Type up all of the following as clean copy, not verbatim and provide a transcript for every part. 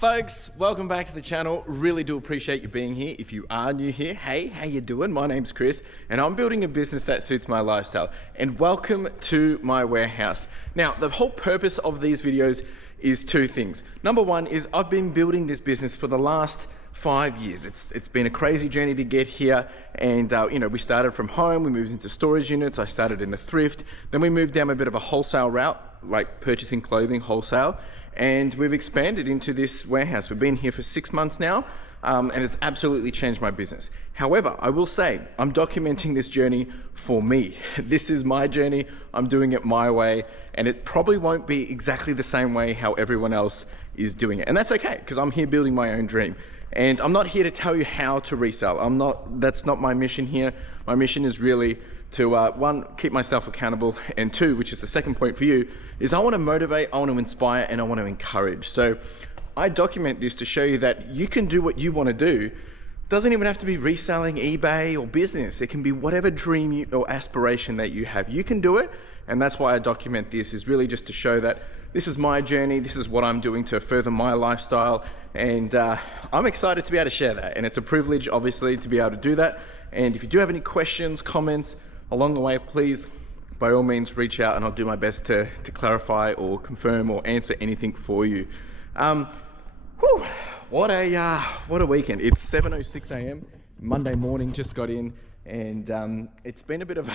Folks, welcome back to the channel. Really do appreciate you being here. If you are new here, hey, how you doing? My name's Chris and I'm building a business that suits my lifestyle. And welcome to my warehouse. Now, the whole purpose of these videos is two things. Number one is I've been building this business for the last 5 years. It's been a crazy journey to get here, and we started from home, we moved into storage units. I started in the thrift, then we moved down a bit of a wholesale route, like purchasing clothing wholesale, and we've expanded into this warehouse. We've been here for 6 months now, and it's absolutely changed my business. However, I will say I'm documenting this journey for me. This is my journey. I'm doing it my way, and it probably won't be exactly the same way how everyone else is doing it, and that's okay, because I'm here building my own dream. And I'm not here to tell you how to resell. That's not my mission here. My mission is really to, one, keep myself accountable, and two, which is the second point for you, is I want to motivate, I want to inspire, and I want to encourage. So I document this to show you that you can do what you want to do. It doesn't even have to be reselling, eBay, or business. It can be whatever dream or aspiration that you have. You can do it, and that's why I document this, is really just to show that this is my journey, this is what I'm doing to further my lifestyle, and I'm excited to be able to share that. And it's a privilege, obviously, to be able to do that. And if you do have any questions, comments along the way, please, by all means, reach out and I'll do my best to clarify or confirm or answer anything for you. What a weekend. It's 7:06 a.m. Monday morning, just got in, and it's been a bit of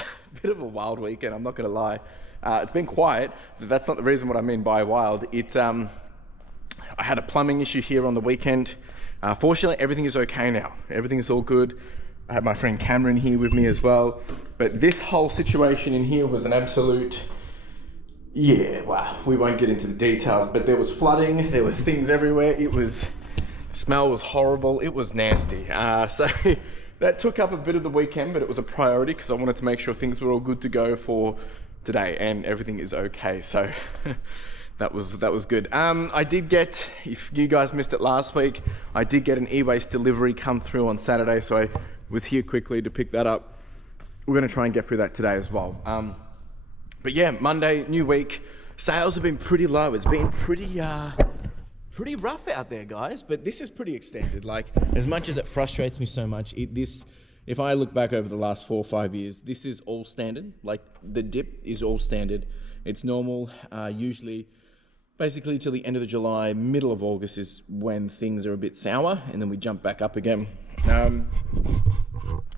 a wild weekend, I'm not gonna lie. It's been quiet, but that's not the reason what I mean by wild. I had a plumbing issue here on the weekend. Fortunately, everything is okay now. Everything is all good. I had my friend Cameron here with me as well. But this whole situation in here was an absolute, well, we won't get into the details, but there was flooding, there was things everywhere. The smell was horrible, it was nasty. So that took up a bit of the weekend, but it was a priority because I wanted to make sure things were all good to go for today, and everything is okay. So that was good. I did get, if you guys missed it last week, I did get an eWASTE delivery come through on Saturday, so I was here quickly to pick that up. We're gonna try and get through that today as well. But yeah, Monday, new week. Sales have been pretty low. It's been pretty rough out there, guys, but this is pretty extended. Like, as much as it frustrates me so much, if I look back over the last 4 or 5 years, this is all standard. Like, the dip is all standard. It's normal. Usually, basically till the end of July, middle of August is when things are a bit sour, and then we jump back up again.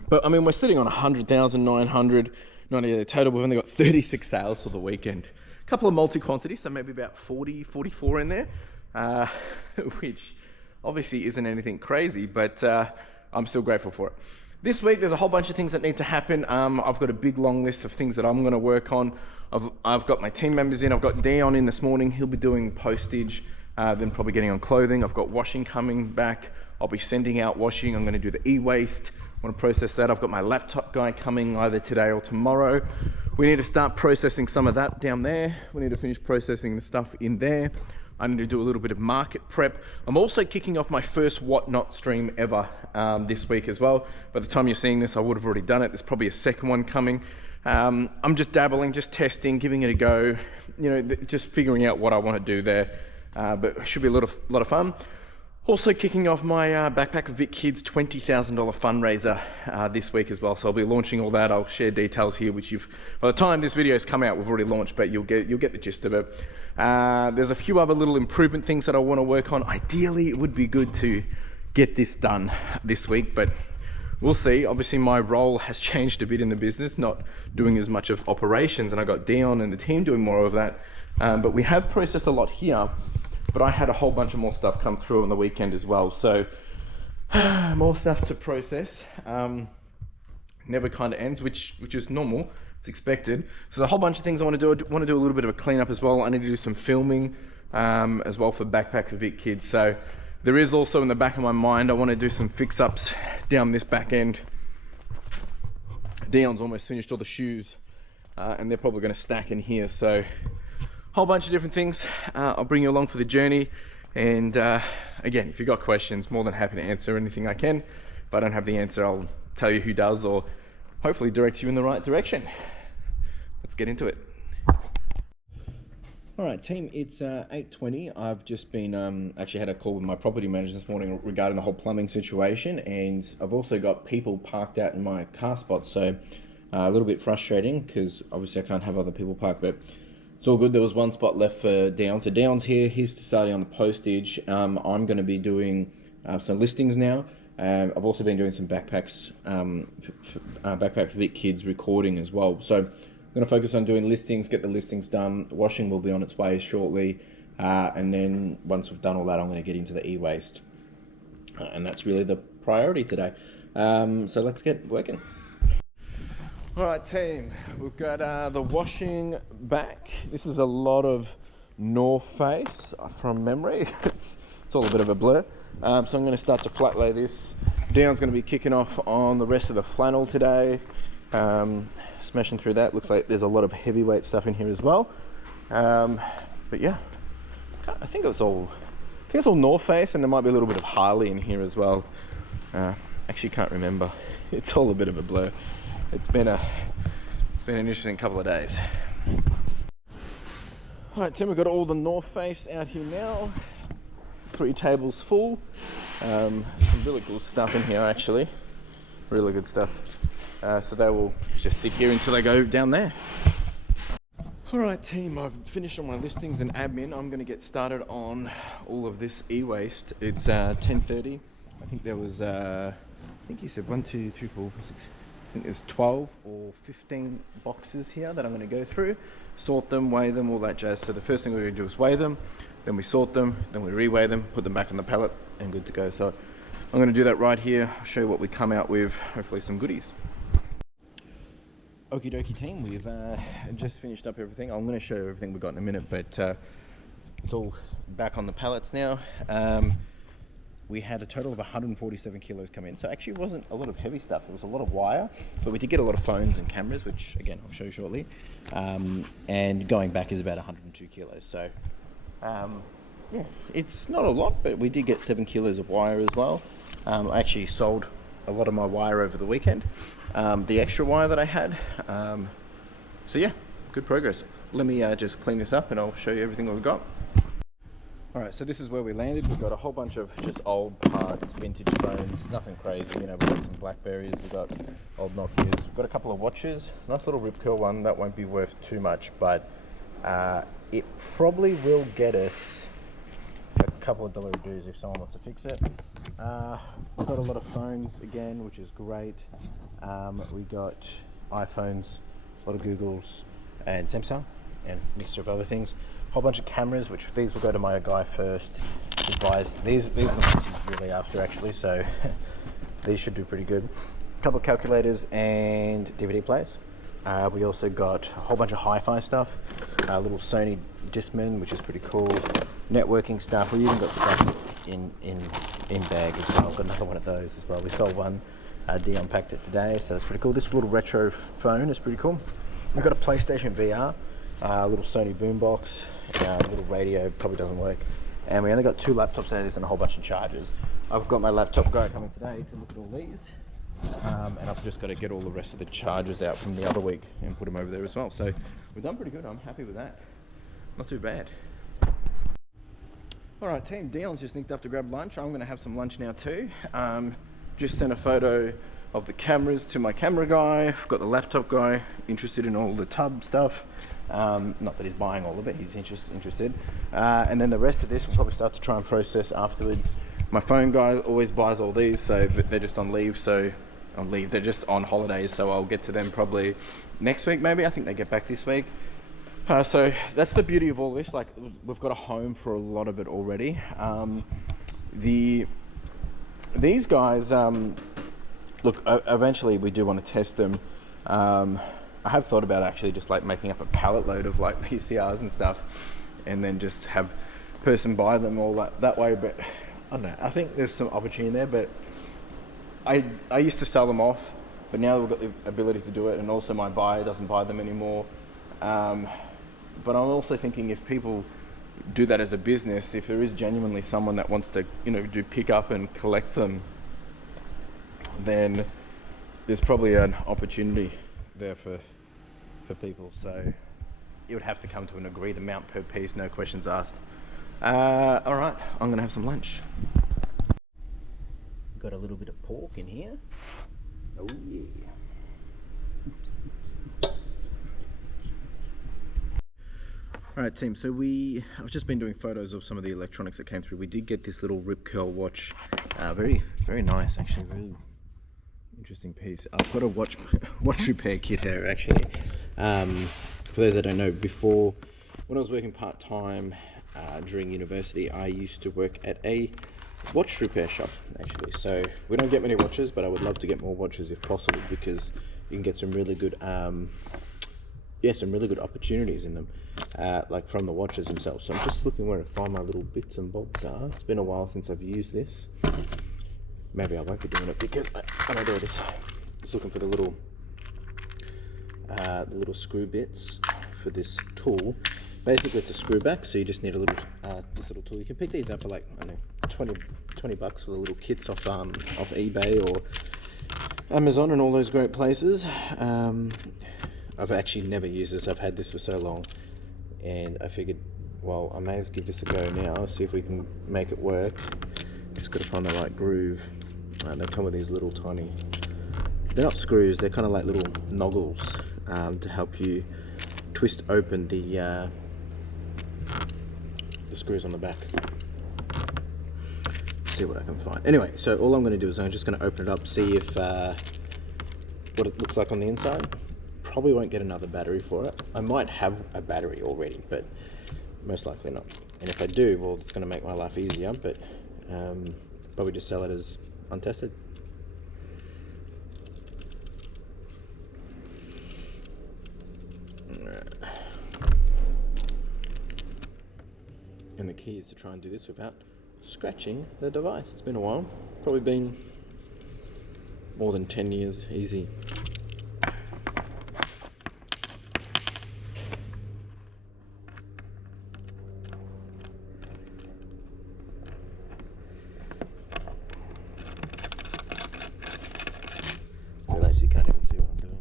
But I mean, we're sitting on 100,900, not a total. We've only got 36 sales for the weekend. A couple of multi-quantity, so maybe about 40, 44 in there, which obviously isn't anything crazy, but I'm still grateful for it. This week, there's a whole bunch of things that need to happen. I've got a big long list of things that I'm gonna work on. I've got my team members in. I've got Dion in this morning. He'll be doing postage, then probably getting on clothing. I've got washing coming back. I'll be sending out washing. I'm gonna do the e-waste. I wanna process that. I've got my laptop guy coming either today or tomorrow. We need to start processing some of that down there. We need to finish processing the stuff in there. I need to do a little bit of market prep. I'm also kicking off my first Whatnot stream ever this week as well. By the time you're seeing this, I would have already done it. There's probably a second one coming. I'm just dabbling, just testing, giving it a go, just figuring out what I want to do there. But it should be a lot of fun. Also kicking off my Backpack Vic Kids $20,000 fundraiser this week as well. So I'll be launching all that. I'll share details here, which by the time this video has come out, we've already launched, but you'll get the gist of it. There's a few other little improvement things that I want to work on. Ideally, it would be good to get this done this week, but we'll see. Obviously, my role has changed a bit in the business, not doing as much of operations, and I got Dion and the team doing more of that. But we have processed a lot here, but I had a whole bunch of more stuff come through on the weekend as well. So more stuff to process. Never kind of ends, which is normal. It's expected. So a whole bunch of things I want to do. I want to do a little bit of a cleanup as well. I need to do some filming as well for Backpack for Vic Kids. So there is also in the back of my mind, I want to do some fix-ups down this back end. Dion's almost finished all the shoes, and they're probably going to stack in here. So whole bunch of different things. I'll bring you along for the journey. And again, if you've got questions, more than happy to answer anything I can. If I don't have the answer, I'll tell you who does, or hopefully direct you in the right direction. Let's get into it. All right, team, it's 8:20. I've just been actually had a call with my property manager this morning regarding the whole plumbing situation, and I've also got people parked out in my car spot, so a little bit frustrating because obviously I can't have other people parked, but it's all good. There was one spot left for Down. So Down's here. He's starting on the postage. I'm going to be doing some listings now. I've also been doing some backpacks, backpack for Vic Kids recording as well. So I'm going to focus on doing listings, get the listings done. Washing will be on its way shortly. And then once we've done all that, I'm going to get into the e-waste. And that's really the priority today. So let's get working. All right, team, we've got the washing back. This is a lot of North Face from memory. It's all a bit of a blur. So I'm going to start to flat lay this. Down's going to be kicking off on the rest of the flannel today. Smashing through that. Looks like there's a lot of heavyweight stuff in here as well. But yeah, I think it's all North Face, and there might be a little bit of Harley in here as well. Actually can't remember. It's all a bit of a blur. It's been an interesting couple of days. All right, Tim, we've got all the North Face out here now. 3 tables full. Some really cool stuff in here, actually. Really good stuff. So they will just sit here until they go down there. All right, team, I've finished all my listings and admin. I'm going to get started on all of this e-waste. It's 10:30. I think there was, I think he said 1, 2, 3, 4, 5, 6. I think there's 12 or 15 boxes here that I'm going to go through, sort them, weigh them, all that jazz. So the first thing we're going to do is weigh them, then we sort them, then we re-weigh them, put them back on the pallet, and good to go. So I'm going to do that right here. I'll show you what we come out with, hopefully some goodies. Okie dokie, team, we've just finished up everything. I'm going to show you everything we've got in a minute, but it's all back on the pallets now. We had a total of 147 kilos come in. So actually it wasn't a lot of heavy stuff. It was a lot of wire, but we did get a lot of phones and cameras, which again, I'll show you shortly. And going back is about 102 kilos. So yeah, it's not a lot, but we did get 7 kilos of wire as well. I actually sold a lot of my wire over the weekend, the extra wire that I had. So yeah, good progress. Let me just clean this up and I'll show you everything we've got. All right, so this is where we landed. We've got a whole bunch of just old parts, vintage phones, nothing crazy. You know, we've got some Blackberries, we've got old Nokias, we've got a couple of watches. Nice little Rip Curl one, that won't be worth too much, but it probably will get us a couple of dollar dues if someone wants to fix it. We've got a lot of phones again, which is great. We got iPhones, a lot of Googles, and Samsung, and a mixture of other things. Whole bunch of cameras, which these will go to my guy first. He buys these are the ones he's really after, actually, so these should do pretty good. A couple of calculators and DVD players. We also got a whole bunch of hi-fi stuff, a little Sony Discman, which is pretty cool. Networking stuff. We even got stuff in bag as well. Got another one of those as well. We sold one. Dion packed it today, so that's pretty cool. This little retro phone is pretty cool. We've got a PlayStation VR, a little Sony boombox, a little radio, probably doesn't work. And we only got 2 laptops out of this and a whole bunch of chargers. I've got my laptop guy coming today to look at all these. And I've just got to get all the rest of the chargers out from the other week and put them over there as well. So we've done pretty good. I'm happy with that. Not too bad. All right, team, Dion's just nicked up to grab lunch. I'm going to have some lunch now too. Just sent a photo of the cameras to my camera guy. I've got the laptop guy interested in all the tub stuff. Not that he's buying all of it, he's interested. And then the rest of this we'll probably start to try and process afterwards. My phone guy always buys all these, so they're just on leave, they're just on holidays, so I'll get to them probably next week maybe. I think they get back this week. So that's the beauty of all this, like we've got a home for a lot of it already. These guys, look, eventually we do want to test them. I have thought about actually just like making up a pallet load of like PCRs and stuff and then just have person buy them all that way, but I don't know, I think there's some opportunity there. But I used to sell them off, but now we've got the ability to do it, and also my buyer doesn't buy them anymore. But I'm also thinking if people do that as a business, if there is genuinely someone that wants to, you know, do pick up and collect them, then there's probably an opportunity there for people. So it would have to come to an agreed amount per piece, no questions asked. All right, I'm gonna have some lunch. Got a little bit of pork in here. Oh yeah. All right, team, so I've just been doing photos of some of the electronics that came through. We did get this little rip curl watch. Very, very nice, actually, really interesting piece. I've got a watch repair kit here, actually. For those that don't know, before, when I was working part-time during university, I used to work at a watch repair shop, actually. So we don't get many watches, but I would love to get more watches if possible, because you can get some really good some really good opportunities in them, like from the watches themselves. So I'm just looking where to find my little bits and bobs are. It's been a while since I've used this. Maybe I won't be doing it because I know there it is. Just looking for the little screw bits for this tool. Basically, it's a screw back, so you just need a little this little tool. You can pick these up for like, I don't know, 20 bucks for the little kits off eBay or Amazon and all those great places. I've actually never used this. I've had this for so long, and I figured, well, I may as well give this a go now, see if we can make it work. Just got to find the right groove. They come with these little tiny, they're not screws, they're kind of like little noggles to help you twist open the screws on the back. See what I can find. Anyway, so all I'm going to do is I'm just going to open it up, see if what it looks like on the inside. Probably won't get another battery for it. I might have a battery already, but most likely not. And if I do, well, it's going to make my life easier, but probably just sell it as untested. And the key is to try and do this without scratching the device. It's been a while. Probably been more than 10 years easy. Realize you can't even see what I'm doing.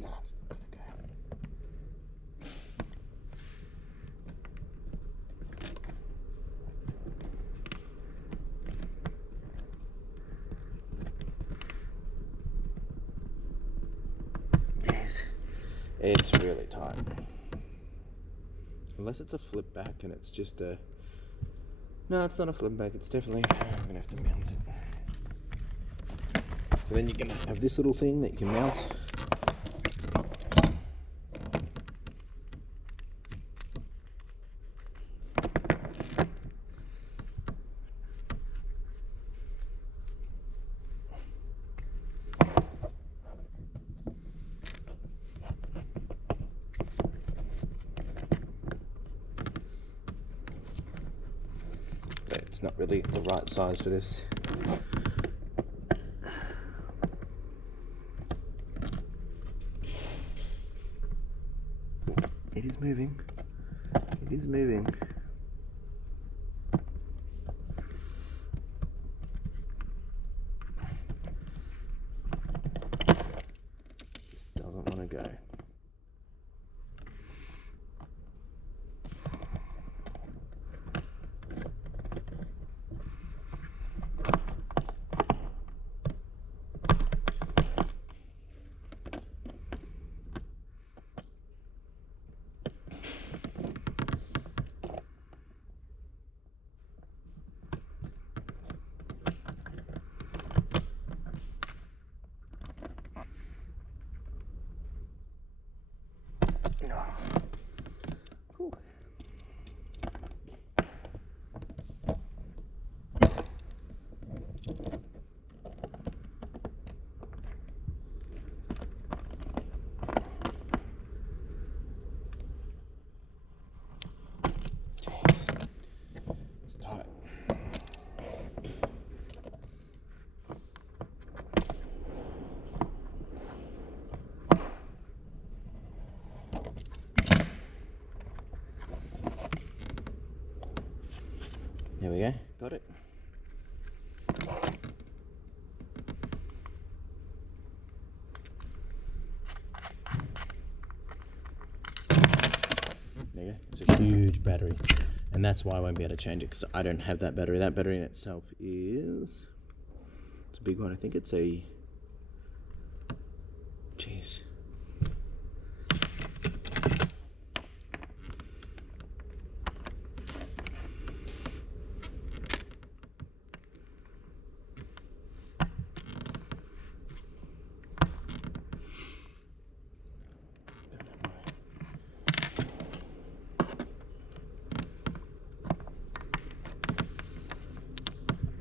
No, it's not gonna go. Yes, it's really tight. Unless it's a flip back and it's just a... No, it's not a flip back, it's definitely... I'm gonna have to mount it. So then you're gonna have this little thing that you can mount. It's not really the right size for this. It is moving. It is moving. Just doesn't want to go. Whew. It's tight. There we go, got it. battery, and that's why I won't be able to change it, because I don't have that battery. That battery in itself is, it's a big one. I think it's a, jeez.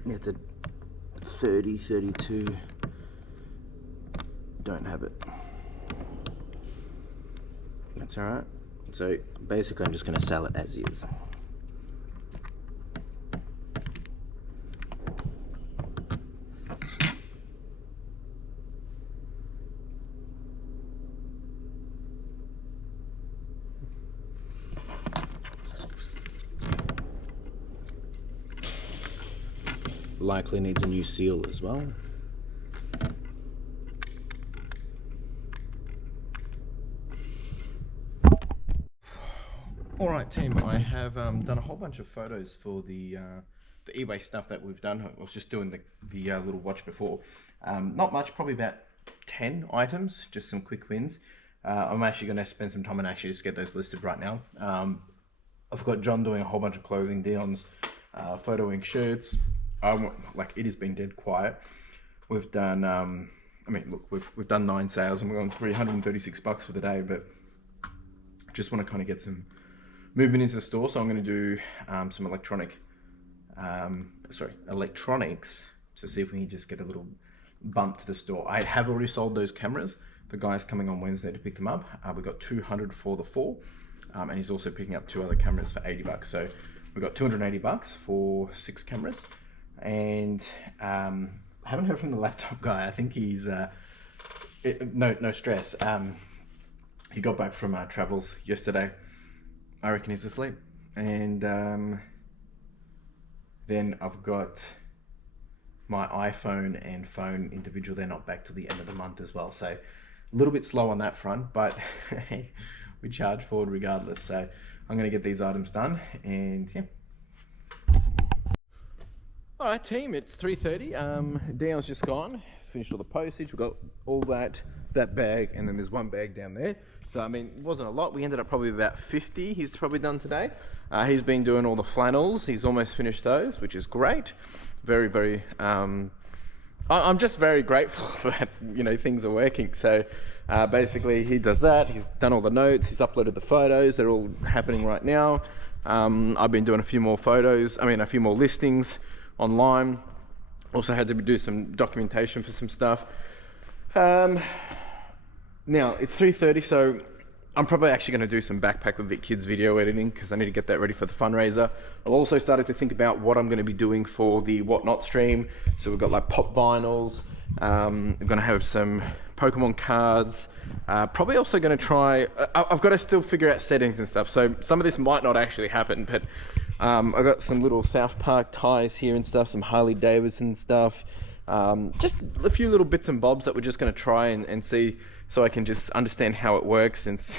It's a 30, 32. Don't have it. That's all right. So basically I'm just going to sell it as is. Likely needs a new seal as well. All right, team. I have done a whole bunch of photos for the eWASTE stuff that we've done. I was just doing the little watch before. Not much, probably about 10 items, just some quick wins. I'm actually going to spend some time and actually just get those listed right now. I've got John doing a whole bunch of clothing, Dion's photoing shirts. Like, it has been dead quiet. We've done, I mean, look, we've done 9 sales and we're on $336 for the day, but just want to kind of get some movement into the store. So I'm going to do some electronics to see if we can just get a little bump to the store. I have already sold those cameras. The guy's coming on Wednesday to pick them up. We got 200 for the 4, and he's also picking up 2 other cameras for $80. So we got $280 for 6 cameras. And I haven't heard from the laptop guy. I think he's no stress. He got back from travels yesterday. I reckon he's asleep. And then I've got my iPhone and phone individual. They're not back till the end of the month as well. So a little bit slow on that front, but we charge forward regardless. So I'm going to get these items done, and yeah. All right, team, it's 3:30. Dion's just gone. Finished all the postage. We've got all that bag, and then there's one bag down there. So, I mean, it wasn't a lot. We ended up probably about 50 he's probably done today. He's been doing all the flannels. He's almost finished those, which is great. Very, very, I'm just very grateful that, you know, things are working. So, basically, he does that. He's done all the notes. He's uploaded the photos. They're all happening right now. I've been doing a few more listings online. Also had to do some documentation for some stuff. Now it's 3:30, so I'm probably actually going to do some Backpack with Vic Kids video editing, because I need to get that ready for the fundraiser. I've also started to think about what I'm going to be doing for the Whatnot stream. So we've got like pop vinyls. I'm going to have some Pokemon cards. Probably also going to try, I've got to still figure out settings and stuff. So some of this might not actually happen, but I've got some little South Park ties here and stuff, some Harley Davidson stuff. Just a few little bits and bobs that we're just going to try and see, so I can just understand how it works. Since,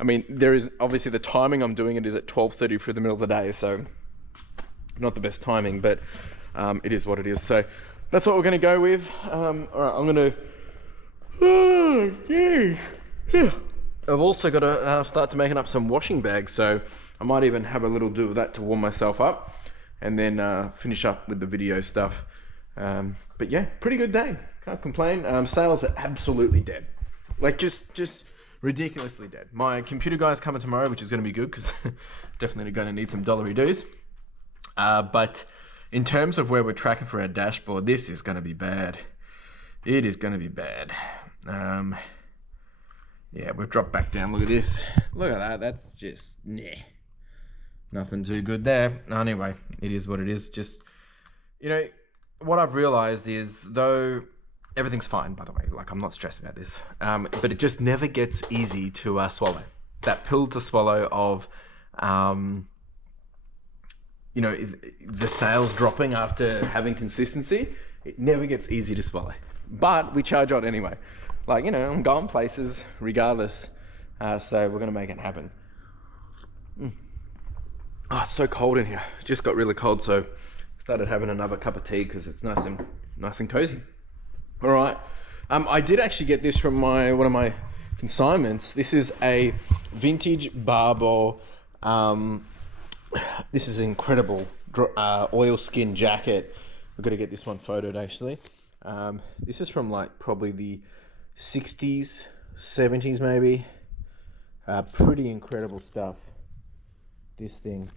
I mean, there is obviously the timing I'm doing it is at 12:30 through the middle of the day, so not the best timing, but it is what it is. So that's what we're going to go with. All right, I'm going to, I've also got to start to making up some washing bags, so I might even have a little do of that to warm myself up, and then finish up with the video stuff. But yeah, pretty good day. Can't complain. Sales are absolutely dead. Like just ridiculously dead. My computer guy's coming tomorrow, which is going to be good, because definitely going to need some dollary dues. But in terms of where we're tracking for our dashboard, this is going to be bad. It is going to be bad. Yeah, we've dropped back down. Look at this. Look at that. That's just, nothing too good there. Anyway, it is what it is. Just, you know, what I've realized is, though everything's fine, by the way, like, I'm not stressed about this, but it just never gets easy to swallow. That pill to swallow of, you know, the sales dropping after having consistency, it never gets easy to swallow. But we charge on anyway. Like, you know, I'm going places regardless, so we're going to make it happen. Oh, it's so cold in here. It just got really cold, so started having another cup of tea because it's nice and cozy. All right. I did actually get this from one of my consignments. This is a vintage barbell. This is an incredible oilskin jacket. We've got to get this one photoed actually. This is from like probably the 60s, 70s maybe. Pretty incredible stuff. This thing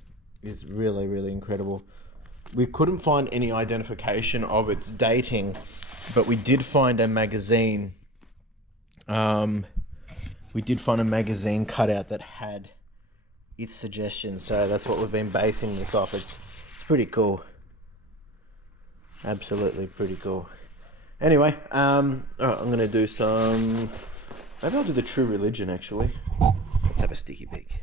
is really, really incredible. We couldn't find any identification of its dating, but we did find a magazine. We did find a magazine cutout that had its suggestions, so that's what we've been basing this off. It's pretty cool. Absolutely pretty cool. Anyway, all right, I'm gonna do some. Maybe I'll do the True Religion actually. Let's have a sticky peek.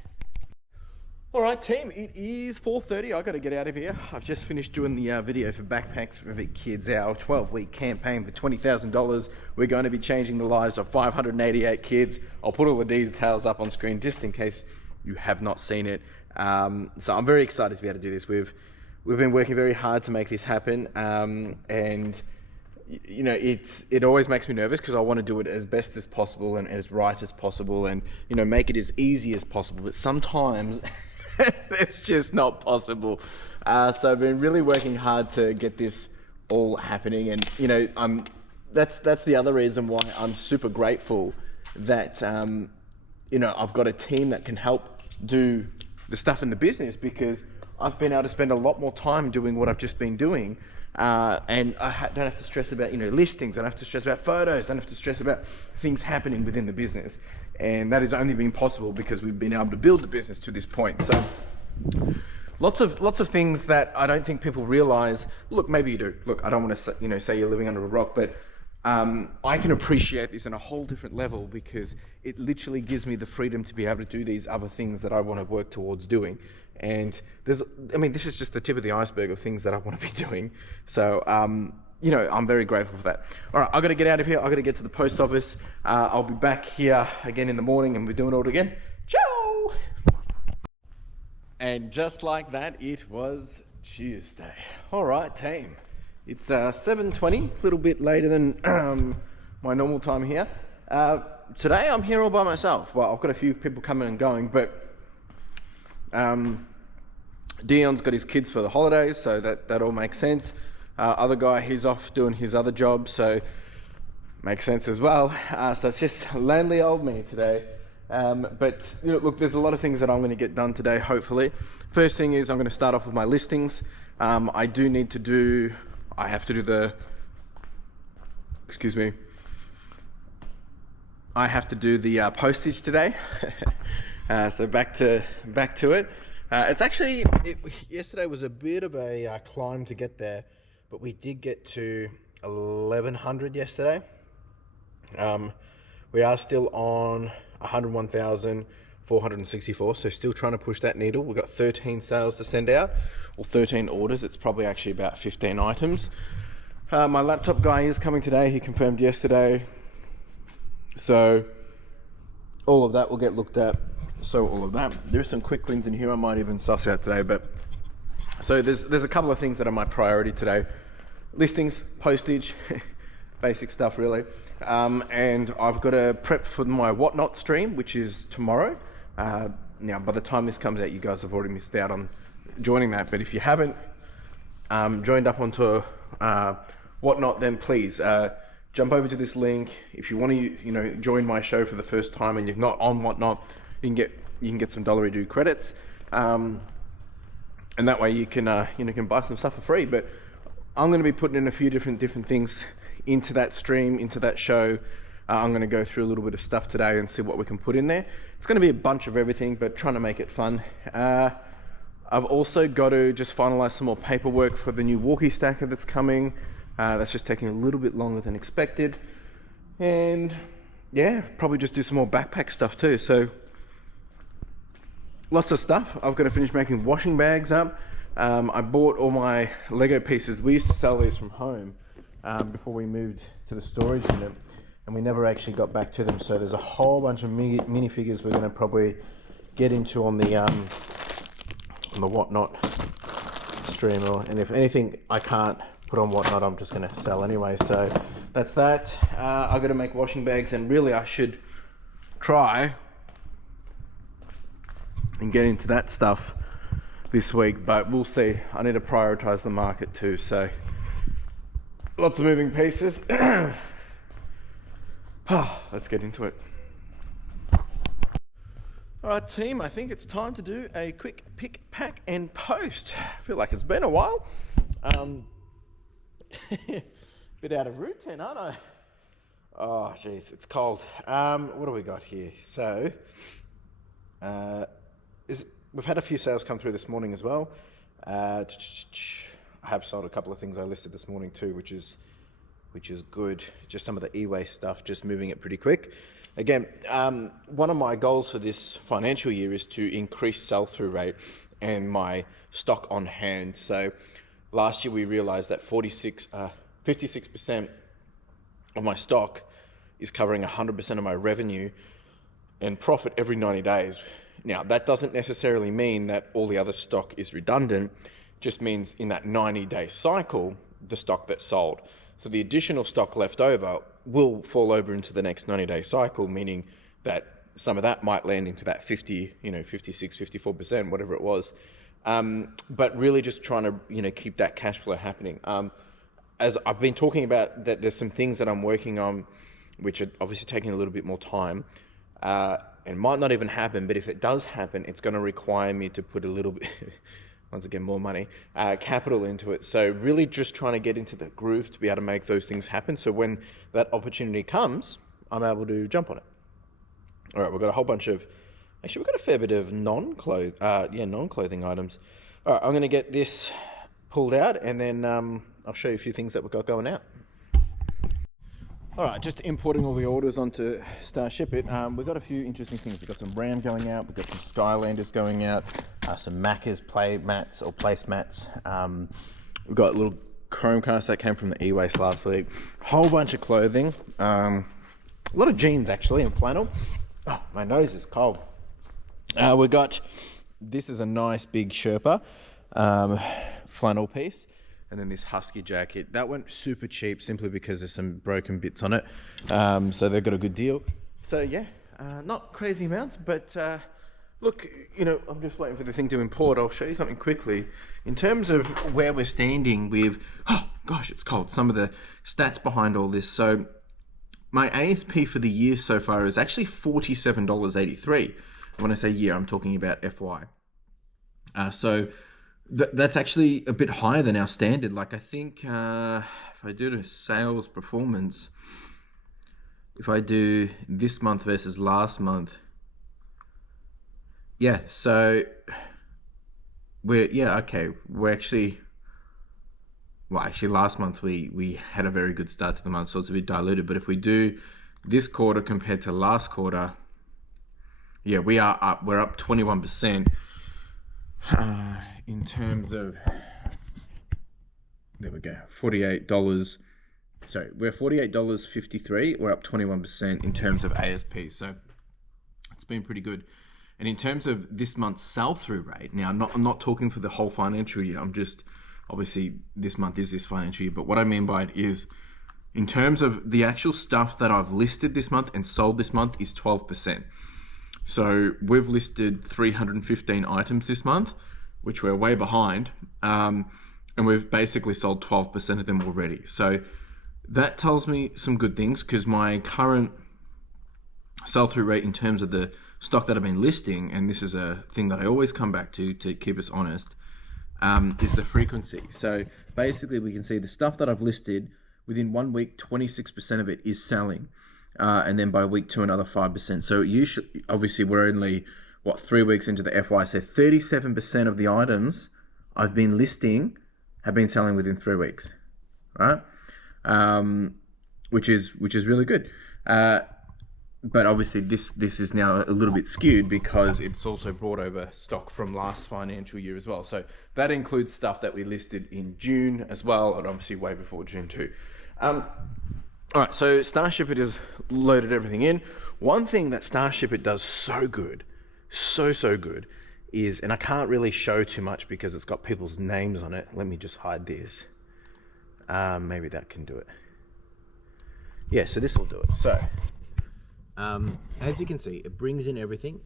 All right, team, it is 4:30. I got to get out of here. I've just finished doing the video for Backpacks for Big Kids, our 12-week campaign for $20,000. We're going to be changing the lives of 588 kids. I'll put all the details up on screen just in case you have not seen it. So I'm very excited to be able to do this. We've been working very hard to make this happen, and you know, it always makes me nervous because I want to do it as best as possible and as right as possible, and you know, make it as easy as possible. But sometimes it's just not possible. So I've been really working hard to get this all happening, and you know, that's the other reason why I'm super grateful that you know, I've got a team that can help do the stuff in the business, because I've been able to spend a lot more time doing what I've just been doing, and I don't have to stress about, you know, listings. I don't have to stress about photos. I don't have to stress about things happening within the business. And that has only been possible because we've been able to build the business to this point. So lots of things that I don't think people realize. Look, maybe you do. Look, I don't want to, you know, say you're living under a rock, but I can appreciate this on a whole different level, because it literally gives me the freedom to be able to do these other things that I want to work towards doing. And this is just the tip of the iceberg of things that I want to be doing. So, you know, I'm very grateful for that. All right, I've got to get out of here. I've got to get to the post office. I'll be back here again in the morning and we're doing it all again. Ciao! And just like that, it was Tuesday. All right, team. It's 7:20, a little bit later than my normal time here. Today I'm here all by myself. Well, I've got a few people coming and going, but Dion's got his kids for the holidays, so that all makes sense. Other guy, he's off doing his other job, so makes sense as well. So it's just lonely old me today. But you know, look, there's a lot of things that I'm going to get done today, hopefully. First thing is I'm going to start off with my listings. I have to do the, I have to do the postage today. So back to it. It's actually, yesterday was a bit of a climb to get there, but we did get to 1100 yesterday. We are still on 101,464, so still trying to push that needle. We've got 13 sales to send out, or 13 orders. It's probably actually about 15 items. My laptop guy is coming today. He confirmed yesterday. So all of that will get looked at. There's some quick wins in here I might even suss out today, but so there's a couple of things that are my priority today. Listings, postage, basic stuff really. And I've got to prep for my Whatnot stream, which is tomorrow. Now, by the time this comes out, you guys have already missed out on joining that. But if you haven't joined up onto Whatnot, then please jump over to this link. If you want to, join my show for the first time and you're not on Whatnot, you can get some $1 credits, and that way you can can buy some stuff for free. But I'm going to be putting in a few different things into that stream, into that show. I'm going to go through a little bit of stuff today and see what we can put in there. It's going to be a bunch of everything, but trying to make it fun. I've also got to just finalize some more paperwork for the new walkie stacker that's coming. That's just taking a little bit longer than expected. And yeah, probably just do some more backpack stuff too. So lots of stuff. I've got to finish making washing bags up. I bought all my Lego pieces. We used to sell these from home before we moved to the storage unit, and we never actually got back to them. So there's a whole bunch of minifigures we're going to probably get into on the on the Whatnot streamer, and if anything I can't put on Whatnot, I'm just going to sell anyway. So that's that. I got to make washing bags, and really I should try and get into that stuff this week, but we'll see. I need to prioritize the market too, so lots of moving pieces. Let's get into it. All right, team, I think it's time to do a quick pick, pack, and post. I feel like it's been a while. Bit out of routine, aren't I? Oh, geez, it's cold. What do we got here? So, we've had a few sales come through this morning as well. I have sold a couple of things I listed this morning too, which is good. Just some of the eWASTE stuff, just moving it pretty quick. Again, one of my goals for this financial year is to increase sell-through rate and my stock on hand. So last year we realized that 56% of my stock is covering 100% of my revenue and profit every 90 days. Now, that doesn't necessarily mean that all the other stock is redundant, just means in that 90-day cycle, the stock that's sold. So the additional stock left over will fall over into the next 90-day cycle, meaning that some of that might land into that 56, 54%, whatever it was. But really just trying to, keep that cash flow happening. As I've been talking about, that there's some things that I'm working on, which are obviously taking a little bit more time, and might not even happen, but if it does happen, it's going to require me to put a little bit, once again, more money, capital into it. So really just trying to get into the groove to be able to make those things happen. So when that opportunity comes, I'm able to jump on it. All right, we've got a whole bunch of, actually we've got a fair bit of non-clothing items. All right, I'm going to get this pulled out, and then I'll show you a few things that we've got going out. All right, just importing all the orders onto STARSHIPIT. We've got a few interesting things. We've got some Ram going out, we've got some Skylanders going out, some Macca's placemats. We've got little Chromecast that came from the eWASTE last week. Whole bunch of clothing. A lot of jeans actually, and flannel. Oh, my nose is cold. We got, this is a nice big Sherpa flannel piece. And then this husky jacket, that went super cheap simply because there's some broken bits on it. So they've got a good deal. So yeah, not crazy amounts, but look, I'm just waiting for the thing to import. I'll show you something quickly. In terms of where we're standing with, oh gosh, it's cold. Some of the stats behind all this. So my ASP for the year so far is actually $47.83. And when I say year, I'm talking about FY. So that's actually a bit higher than our standard. Like I think if I do the sales performance, if I do this month versus last month, yeah, so we're actually, last month we had a very good start to the month, so it's a bit diluted. But if we do this quarter compared to last quarter, yeah, we're up 21%. In terms of, there we go, $48. Sorry, we're $48.53. We're up 21% in terms of ASP. So it's been pretty good. And in terms of this month's sell-through rate, now I'm not talking for the whole financial year. I'm just, obviously this month is this financial year. But what I mean by it is, in terms of the actual stuff that I've listed this month and sold this month is 12%. So we've listed 315 items this month, which we're way behind, and we've basically sold 12% of them already. So that tells me some good things, because my current sell-through rate in terms of the stock that I've been listing, and this is a thing that I always come back to keep us honest, is the frequency. So basically we can see the stuff that I've listed, within 1 week, 26% of it is selling. And then by week 2, another 5%. So usually, obviously, we're only 3 weeks into the FY. So 37% of the items I've been listing have been selling within 3 weeks, right? Which is really good. But obviously, this is now a little bit skewed because it's also brought over stock from last financial year as well. So that includes stuff that we listed in June as well, and obviously way before June too. All right, so STARSHIPIT has loaded everything in. One thing that STARSHIPIT does so good, so good, is, and I can't really show too much because it's got people's names on it. Let me just hide this. Maybe that can do it. Yeah, so this will do it. So, as you can see, it brings in everything.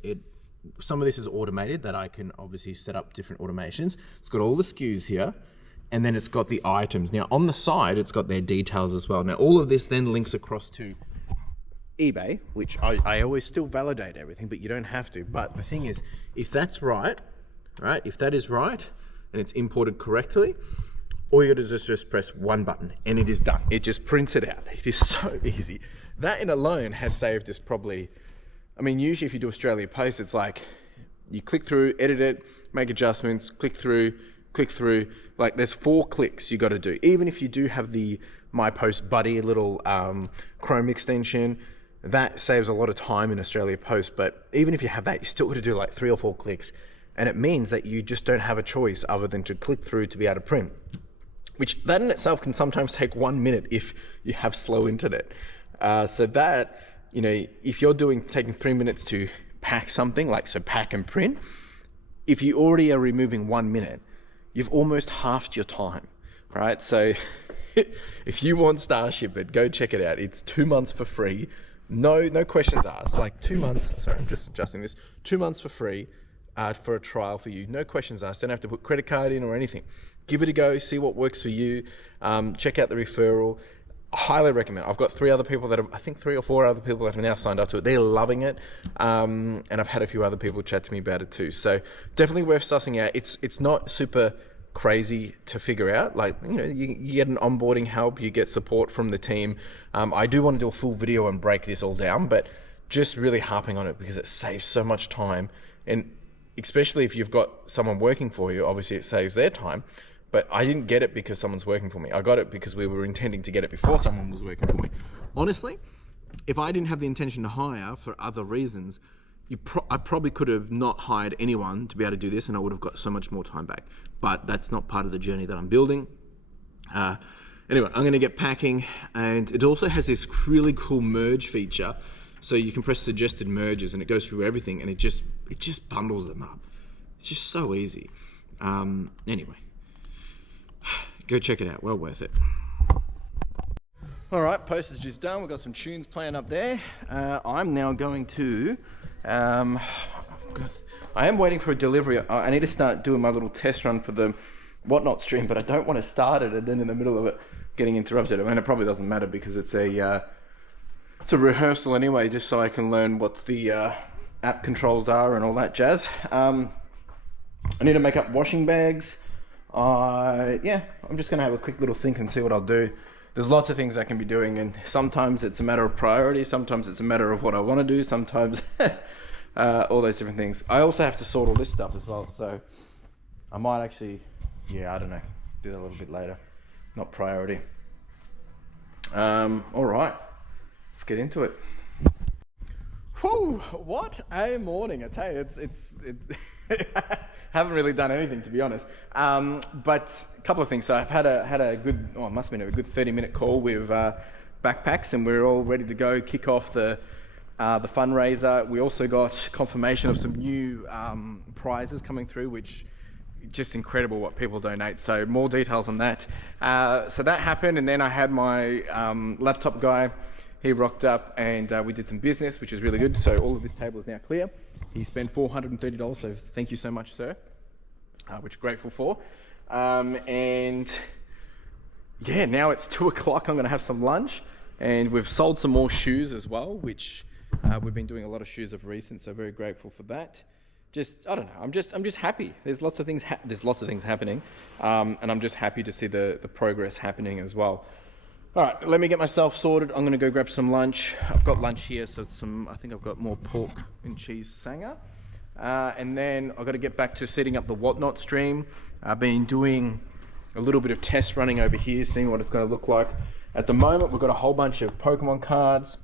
Some of this is automated that I can obviously set up different automations. It's got all the SKUs here, and then it's got the items. Now on the side, it's got their details as well. Now all of this then links across to eBay, which I always still validate everything, but you don't have to. But the thing is, if that's right, if that is right, and it's imported correctly, all you gotta do is just press one button and it is done. It just prints it out. It is so easy. That in alone has saved us probably, I mean, usually if you do Australia Post, it's like you click through, edit it, make adjustments, click through, like there's 4 clicks you gotta do. Even if you do have the My Post Buddy little Chrome extension, that saves a lot of time in Australia Post. But even if you have that, you still gotta do like 3 or 4 clicks. And it means that you just don't have a choice other than to click through to be able to print. Which that in itself can sometimes take 1 minute if you have slow internet. So that, you know, if you're taking 3 minutes to pack something, like so pack and print, if you already are removing 1 minute, you've almost halved your time, right? So if you want STARSHIPIT, go check it out. It's 2 months for free. No questions asked. Like 2 months, sorry, I'm just adjusting this. 2 months for free for a trial for you. No questions asked. Don't have to put credit card in or anything. Give it a go, see what works for you. Check out the referral. I highly recommend it. I've got 3 other people that have, I think 3 or 4 other people that have now signed up to it. They're loving it. And I've had a few other people chat to me about it too. So definitely worth sussing out. It's not super crazy to figure out. Like, you know, you get an onboarding help, you get support from the team. I do want to do a full video and break this all down, but just really harping on it because it saves so much time. And especially if you've got someone working for you, obviously it saves their time. But I didn't get it because someone's working for me. I got it because we were intending to get it before someone was working for me. Honestly, if I didn't have the intention to hire for other reasons, I probably could have not hired anyone to be able to do this, and I would have got so much more time back. But that's not part of the journey that I'm building. Anyway, I'm gonna get packing, and it also has this really cool merge feature. So you can press suggested merges and it goes through everything, and it just bundles them up. It's just so easy. Anyway. Go check it out, well worth it. All right, postage is done. We've got some tunes playing up there. I'm now going to, I am waiting for a delivery. I need to start doing my little test run for the Whatnot stream, but I don't want to start it and then in the middle of it getting interrupted. I mean, it probably doesn't matter because it's a rehearsal anyway, just so I can learn what the app controls are and all that jazz. I need to make up washing bags. Yeah, I'm just gonna have a quick little think and see what I'll do. There's lots of things I can be doing, and sometimes it's a matter of priority, sometimes it's a matter of what I want to do, sometimes all those different things. I also have to sort all this stuff as well, so I might actually, yeah, I don't know, do that a little bit later. Not priority. All right, let's get into it. Whew, what a morning! I tell you, it's haven't really done anything, to be honest. But a couple of things. So I've had a good, it must have been a good 30-minute call with Backpacks, and we're all ready to go kick off the fundraiser. We also got confirmation of some new prizes coming through, which just incredible what people donate. So more details on that. So that happened, and then I had my laptop guy. He rocked up, and we did some business, which is really good. So all of this table is now clear. He spent $430, so thank you so much, sir, which I'm grateful for. And yeah, now it's 2 o'clock. I'm gonna have some lunch, and we've sold some more shoes as well, which we've been doing a lot of shoes of recent, so very grateful for that. Just, I don't know, I'm just happy. There's lots of things happening, and I'm just happy to see the progress happening as well. All right, let me get myself sorted. I'm gonna go grab some lunch. I've got lunch here, so it's I think I've got more pork and cheese sanger. And then I've got to get back to setting up the Whatnot stream. I've been doing a little bit of test running over here, seeing what it's gonna look like. At the moment, we've got a whole bunch of Pokemon cards.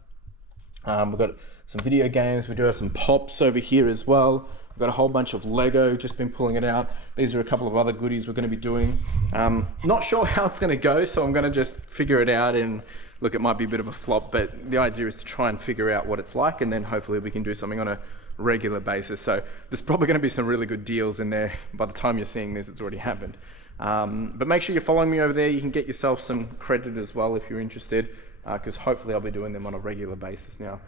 We've got some video games. We do have some pops over here as well. We've got a whole bunch of Lego, just been pulling it out. These are a couple of other goodies we're going to be doing. Not sure how it's going to go, so I'm going to just figure it out, and look, it might be a bit of a flop, but the idea is to try and figure out what it's like, and then hopefully we can do something on regular basis. So there's probably going to be some really good deals in there. By the time you're seeing this, it's already happened. But make sure you're following me over there. You can get yourself some credit as well if you're interested, because hopefully I'll be doing them on a regular basis now.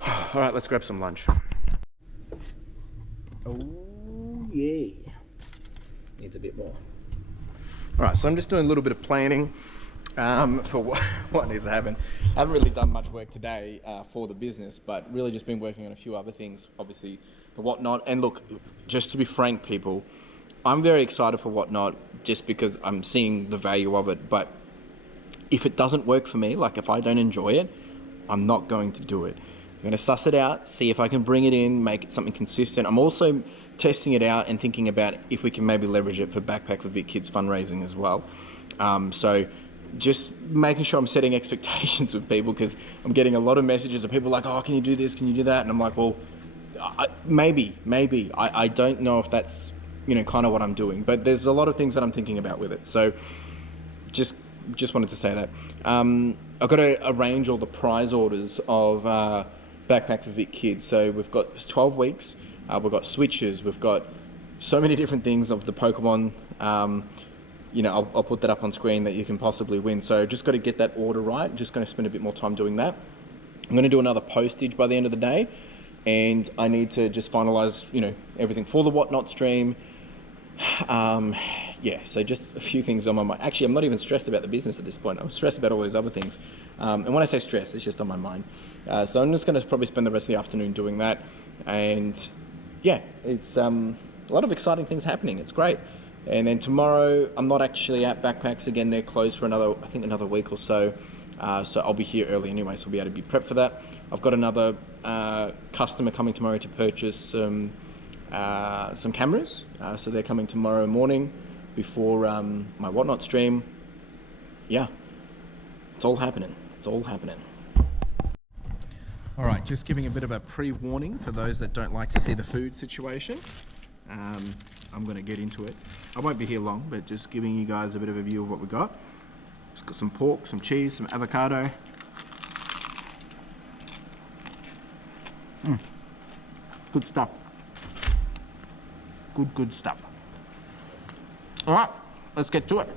All right, let's grab some lunch. Oh yeah, needs a bit more. All right, so I'm just doing a little bit of planning for what needs to happen. I haven't really done much work today for the business, but really just been working on a few other things, obviously the Whatnot. And look, just to be frank, people, I'm very excited for Whatnot just because I'm seeing the value of it. But if it doesn't work for me, like if I don't enjoy it, I'm not going to do it. I'm going to suss it out, see if I can bring it in, make it something consistent. I'm also testing it out and thinking about if we can maybe leverage it for Backpack for Vic Kids fundraising as well. So just making sure I'm setting expectations with people, because I'm getting a lot of messages of people like, oh, can you do this? Can you do that? And I'm like, well, maybe. I don't know if that's, you know, kind of what I'm doing, but there's a lot of things that I'm thinking about with it. So just wanted to say that. I've got to arrange all the prize orders of Backpack for Vic Kids. So we've got 12 weeks. We've got switches. We've got so many different things of the Pokemon. You know, I'll put that up on screen that you can possibly win. So just got to get that order right. Just going to spend a bit more time doing that. I'm going to do another postage by the end of the day, and I need to just finalize, you know, everything for the Whatnot stream. Yeah, so just a few things on my mind. Actually, I'm not even stressed about the business at this point. I'm stressed about all those other things. And when I say stress, it's just on my mind. So I'm just going to probably spend the rest of the afternoon doing that. And yeah, it's a lot of exciting things happening. It's great. And then tomorrow, I'm not actually at Backpacks again. They're closed for another week or so. So I'll be here early anyway, so I'll be able to be prepped for that. I've got another customer coming tomorrow to purchase some cameras. So they're coming tomorrow morning before my Whatnot stream. Yeah, it's all happening. It's all happening. All right, just giving a bit of a pre-warning for those that don't like to see the food situation. I'm going to get into it. I won't be here long, but just giving you guys a bit of a view of what we got. Just got some pork, some cheese, some avocado. Good stuff. Good stuff. All right, let's get to it.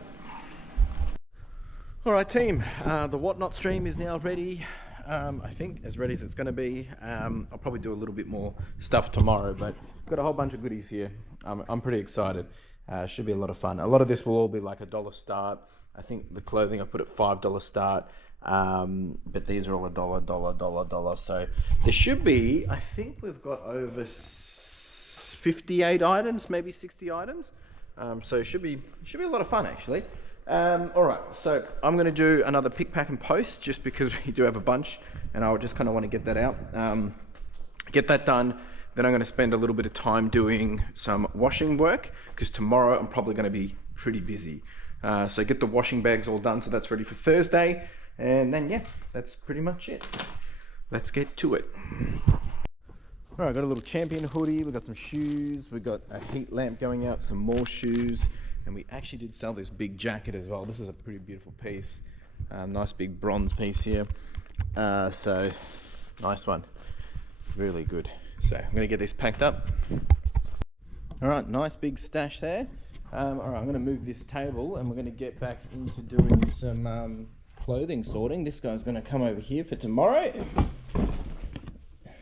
All right, team, the Whatnot stream is now ready. I think as ready as it's going to be. I'll probably do a little bit more stuff tomorrow, but got a whole bunch of goodies here. I'm pretty excited. Should be a lot of fun. A lot of this will all be like $1 start. I think the clothing I put at $5 start, but these are all $1. So there should be, I think we've got over 58 items, maybe 60 items. So it should be a lot of fun actually. All right, so I'm going to do another pick, pack and post just because we do have a bunch, and I just kind of want to get that out, get that done. Then I'm going to spend a little bit of time doing some washing work, because tomorrow I'm probably going to be pretty busy. So get the washing bags all done, so that's ready for Thursday. And then, yeah, that's pretty much it. Let's get to it. All right, got a little Champion hoodie. We've got some shoes. We've got a heat lamp going out, some more shoes. And we actually did sell this big jacket as well. This is a pretty beautiful piece. Nice big bronze piece here. So, nice one. Really good. So, I'm going to get this packed up. All right, nice big stash there. All right, I'm going to move this table and we're going to get back into doing some clothing sorting. This guy's going to come over here for tomorrow.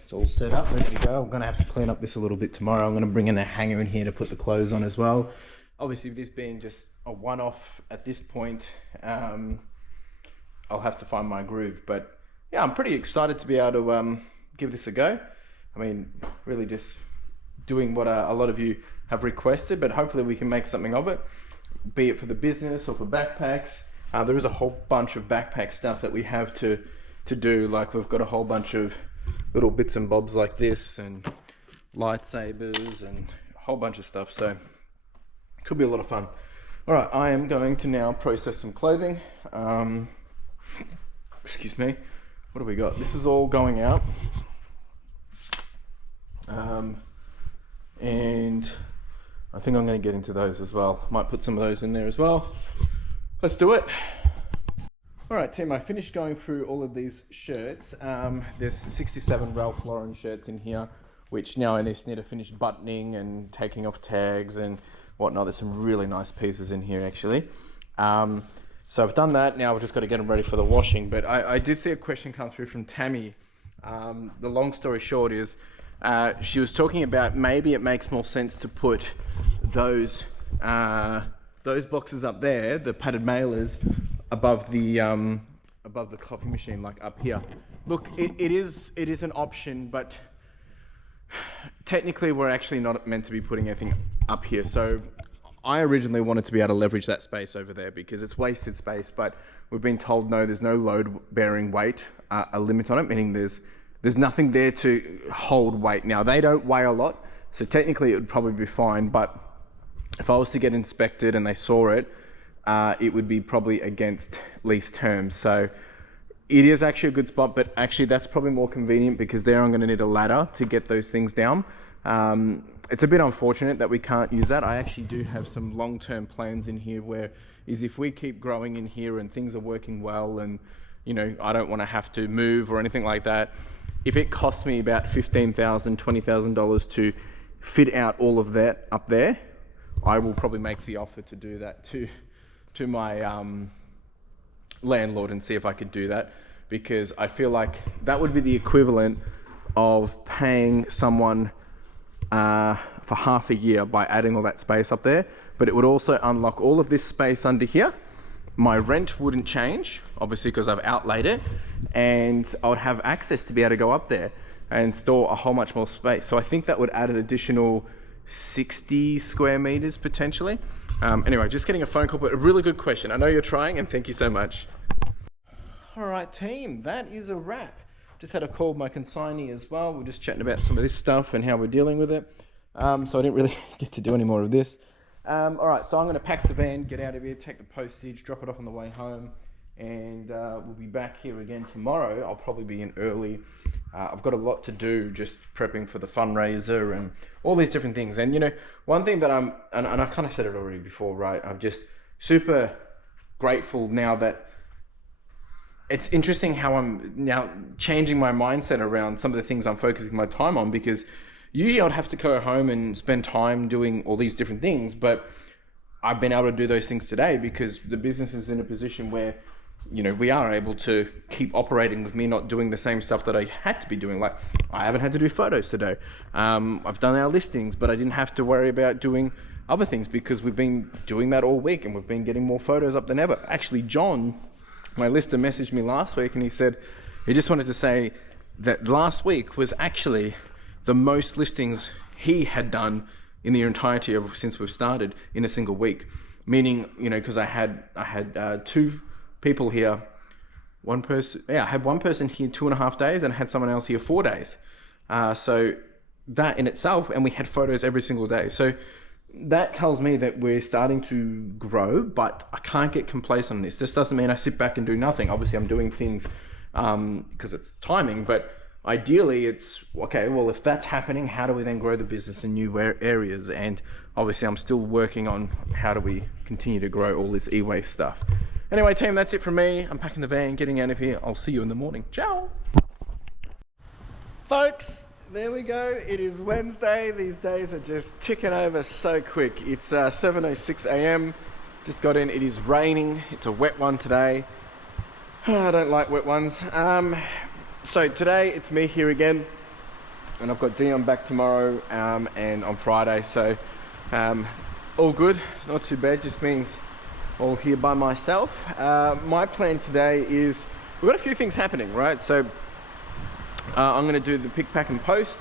It's all set up, ready to go. I'm going to have to clean up this a little bit tomorrow. I'm going to bring in a hanger in here to put the clothes on as well. Obviously, this being just a one-off at this point, I'll have to find my groove. But yeah, I'm pretty excited to be able to give this a go. I mean, really just doing what a lot of you have requested, but hopefully we can make something of it, be it for the business or for backpacks. There is a whole bunch of backpack stuff that we have to do. Like we've got a whole bunch of little bits and bobs like this and lightsabers and a whole bunch of stuff. So could be a lot of fun. All right, I am going to now process some clothing. Excuse me. What do we got? This is all going out. And I think I'm going to get into those as well. Might put some of those in there as well. Let's do it. All right, team, I finished going through all of these shirts. There's 67 Ralph Lauren shirts in here. which now I just need to finish buttoning and taking off tags and whatnot. There's some really nice pieces in here actually. So I've done that. Now we've just got to get them ready for the washing. But I did see a question come through from Tammy. The long story short is she was talking about maybe it makes more sense to put those boxes up there, the padded mailers, above the coffee machine, like up here. Look, it is an option, but technically we're actually not meant to be putting anything up here. So I originally wanted to be able to leverage that space over there because it's wasted space, but we've been told no, there's no load bearing weight, a limit on it, meaning there's nothing there to hold weight. Now they don't weigh a lot, so technically it would probably be fine, but if I was to get inspected and they saw it, it would be probably against lease terms. So it is actually a good spot, but actually that's probably more convenient because there I'm going to need a ladder to get those things down. It's a bit unfortunate that we can't use that. I actually do have some long-term plans in here where is if we keep growing in here and things are working well and, you know, I don't want to have to move or anything like that. If it costs me about $15,000, $20,000 to fit out all of that up there, I will probably make the offer to do that to my landlord and see if I could do that, because I feel like that would be the equivalent of paying someone for half a year by adding all that space up there, but it would also unlock all of this space under here. My rent wouldn't change, obviously, because I've outlaid it, and I would have access to be able to go up there and store a whole much more space. So I think that would add an additional 60 square meters potentially. Anyway, just getting a phone call, but a really good question. I know you're trying, and thank you so much. All right, team, that is a wrap. Just had a call with my consignee as well. We're just chatting about some of this stuff and how we're dealing with it. So I didn't really get to do any more of this. All right, so I'm going to pack the van, get out of here, take the postage, drop it off on the way home, and we'll be back here again tomorrow. I'll probably be in early. I've got a lot to do, just prepping for the fundraiser and all these different things. And you know, one thing that and I kind of said it already before, right? I'm just super grateful now that it's interesting how I'm now changing my mindset around some of the things I'm focusing my time on, because usually I'd have to go home and spend time doing all these different things, but I've been able to do those things today because the business is in a position where, you know, we are able to keep operating with me not doing the same stuff that I had to be doing. Like, I haven't had to do photos today. I've done our listings, but I didn't have to worry about doing other things because we've been doing that all week and we've been getting more photos up than ever. Actually, John, my lister, messaged me last week and he said he just wanted to say that last week was actually the most listings he had done in the entirety of since we've started in a single week. Meaning, you know, because I had two people here, I had one person here 2.5 days and I had someone else here 4 days. So that in itself, and we had photos every single day. So that tells me that we're starting to grow, but I can't get complacent on this. This doesn't mean I sit back and do nothing. Obviously I'm doing things because it's timing, but ideally it's, okay, well, if that's happening, how do we then grow the business in new areas? And obviously I'm still working on how do we continue to grow all this e-waste stuff. Anyway, team, that's it from me. I'm packing the van, getting out of here. I'll see you in the morning. Ciao. Folks, there we go. It is Wednesday. These days are just ticking over so quick. It's 7:06 a.m. Just got in. It is raining. It's a wet one today. I don't like wet ones. So today it's me here again, and I've got Dion back tomorrow and on Friday. So all good, not too bad. Just means all here by myself. My plan today is we've got a few things happening, right? So I'm going to do the pick, pack and post.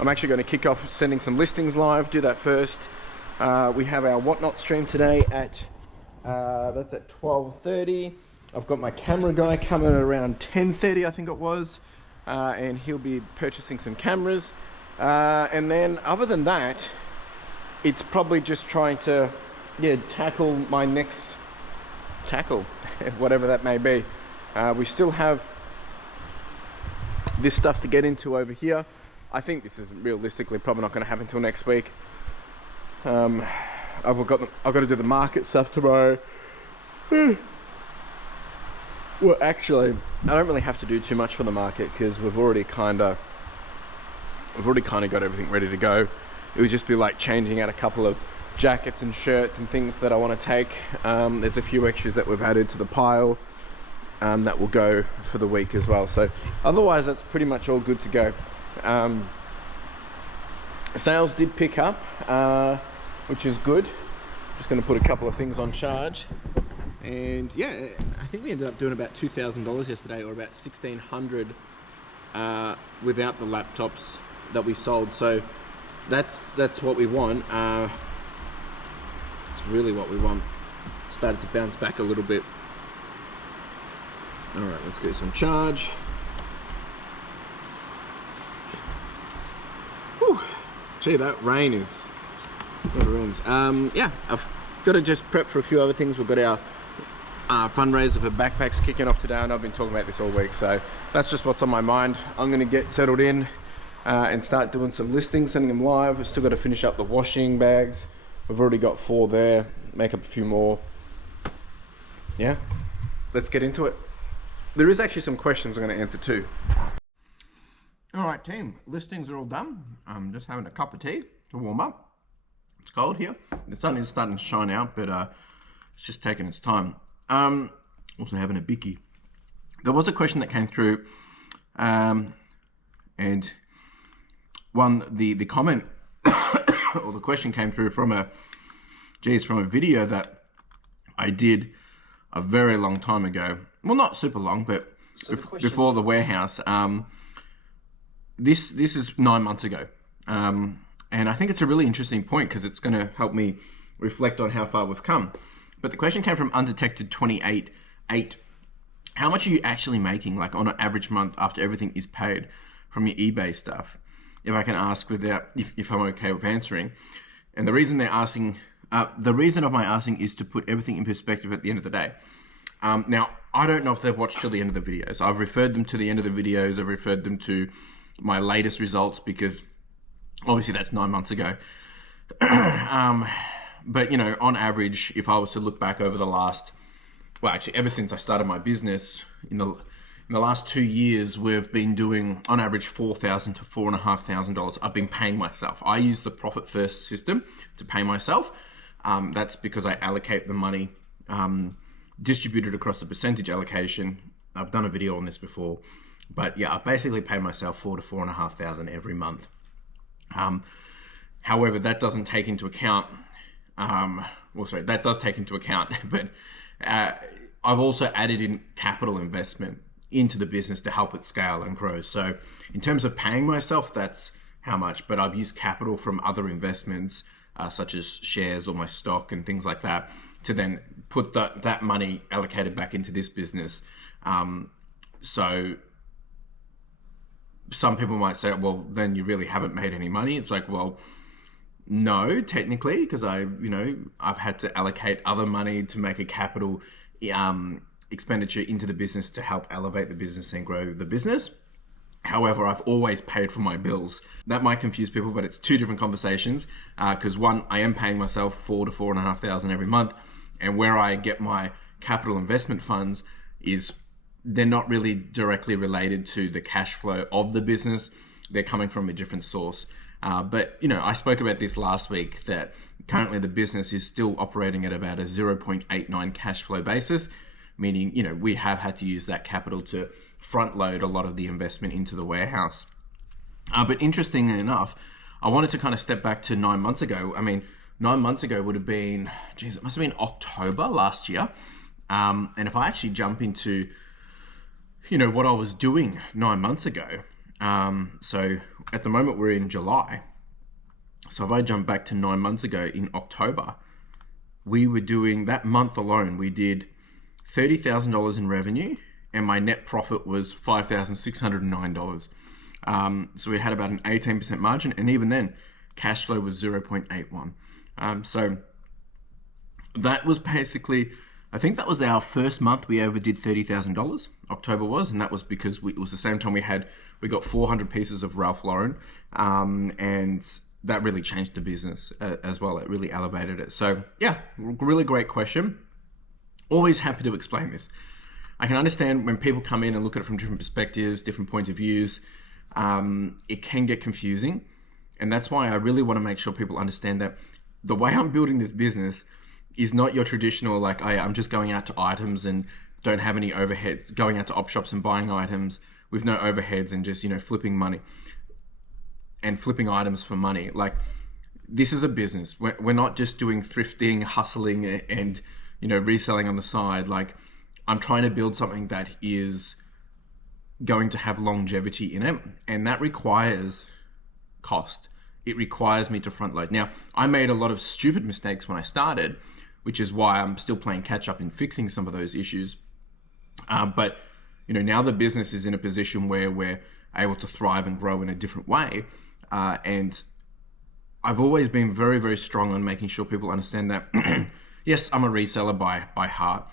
I'm actually going to kick off sending some listings live, do that first. We have our whatnot stream today at that's at 12:30. I've got my camera guy coming around 10:30, I think it was, and he'll be purchasing some cameras. And then other than that, it's probably just trying to tackle my next tackle, whatever that may be. We still have this stuff to get into over here. I think this is realistically probably not going to happen until next week. I've got to do the market stuff tomorrow. Well, actually, I don't really have to do too much for the market because we've already kind of We've already kind of got everything ready to go. It would just be like changing out a couple of jackets and shirts and things that I want to take. There's a few extras that we've added to the pile that will go for the week as well. So otherwise that's pretty much all good to go. Sales did pick up, which is good. Just going to put a couple of things on charge. And yeah, I think we ended up doing about $2,000 yesterday, or about $1,600 without the laptops that we sold. So that's what we want. It's really what we want. It started to bounce back a little bit. All right, let's get some charge. Whew. Gee, that rain is never ends. Yeah, I've got to just prep for a few other things. We've got our fundraiser for backpacks kicking off today, and I've been talking about this all week, so that's just what's on my mind. I'm going to get settled in and start doing some listings, sending them live. We've still got to finish up the washing bags. We've already got 4 there, make up a few more. Yeah, let's get into it. There is actually some questions I'm going to answer too. All right, team, listings are all done. I'm just having a cup of tea to warm up. It's cold here. The sun is starting to shine out, but it's just taking its time. Also having a bicky. There was a question that came through, and the comment or the question came through from a video that I did a very long time ago. Well, not super long, but before the warehouse. This is 9 months ago, and I think it's a really interesting point because it's going to help me reflect on how far we've come. But the question came from Undetected 28.8. How much are you actually making, like on an average month after everything is paid from your eBay stuff? If I can ask without, if I'm okay with answering. And the reason they're asking, the reason of my asking is to put everything in perspective at the end of the day. Now, I don't know if they've watched till the end of the videos. I've referred them to the end of the videos. I've referred them to my latest results because obviously that's 9 months ago. But you know, on average, if I was to look back over the last, well, actually ever since I started my business, in the last 2 years, we've been doing on average $4,000 to $4,500. I've been paying myself. I use the profit first system to pay myself. That's because I allocate the money, distributed across a percentage allocation. I've done a video on this before, but yeah, I basically pay myself $4,000 to $4,500 every month. However, that doesn't take into account, that does take into account, but I've also added in capital investment into the business to help it scale and grow. So in terms of paying myself, that's how much, but I've used capital from other investments, such as shares or my stock and things like that, to then put that money allocated back into this business. So some people might say, well, then you really haven't made any money. It's like, well, no, technically, because I've had to allocate other money to make a capital expenditure into the business to help elevate the business and grow the business. However, I've always paid for my bills. That might confuse people, but it's two different conversations. Because one, I am paying myself $4,000 to $4,500 every month, and where I get my capital investment funds is they're not really directly related to the cash flow of the business. They're coming from a different source. But I spoke about this last week, that currently the business is still operating at about a 0.89 cash flow basis, meaning, we have had to use that capital to front load a lot of the investment into the warehouse. But interestingly enough, I wanted to kind of step back to 9 months ago. 9 months ago would have been, it must have been October last year. And if I actually jump into, what I was doing 9 months ago. So at the moment we're in July. So if I jump back to 9 months ago in October, we were doing, that month alone, we did $30,000 in revenue, and my net profit was $5,609. So we had about an 18% margin, and even then, cash flow was 0.81. So that was basically, I think that was our first month we ever did $30,000. October was, and that was because it was the same time we got 400 pieces of Ralph Lauren, and that really changed the business as well. It really elevated it. So yeah, really great question. Always happy to explain this. I can understand when people come in and look at it from different perspectives, different points of views. it can get confusing. And that's why I really want to make sure people understand that the way I'm building this business is not your traditional, like, I'm just going out to items and don't have any overheads, going out to op shops and buying items with no overheads and just, flipping money and flipping items for money. Like, this is a business. We're not just doing thrifting, hustling, and, reselling on the side. Like, I'm trying to build something that is going to have longevity in it, and that requires cost. It requires me to front load. Now, I made a lot of stupid mistakes when I started, which is why I'm still playing catch up in fixing some of those issues. But now the business is in a position where we're able to thrive and grow in a different way. And I've always been very, very strong on making sure people understand that, yes, I'm a reseller by heart.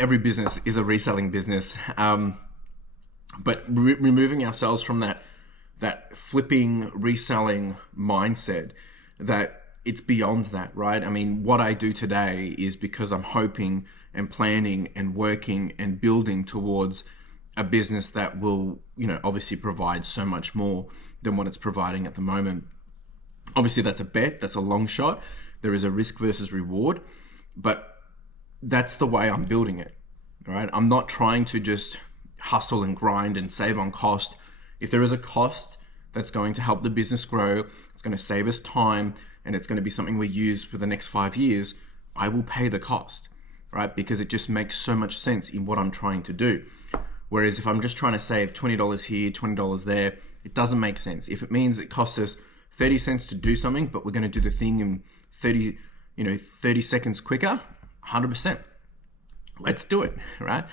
Every business is a reselling business. But removing ourselves from that flipping, reselling mindset, that it's beyond that, right? I mean, what I do today is because I'm hoping and planning and working and building towards a business that will, obviously provide so much more than what it's providing at the moment. Obviously, that's a bet, that's a long shot. There is a risk versus reward, but that's the way I'm building it, right? I'm not trying to just hustle and grind and save on cost. If there is a cost that's going to help the business grow, it's going to save us time, and it's going to be something we use for the next 5 years, I will pay the cost, right? Because it just makes so much sense in what I'm trying to do. Whereas if I'm just trying to save $20 here, $20 there, it doesn't make sense. If it means it costs us 30 cents to do something, but we're going to do the thing in 30 seconds quicker, 100%. Let's do it, right?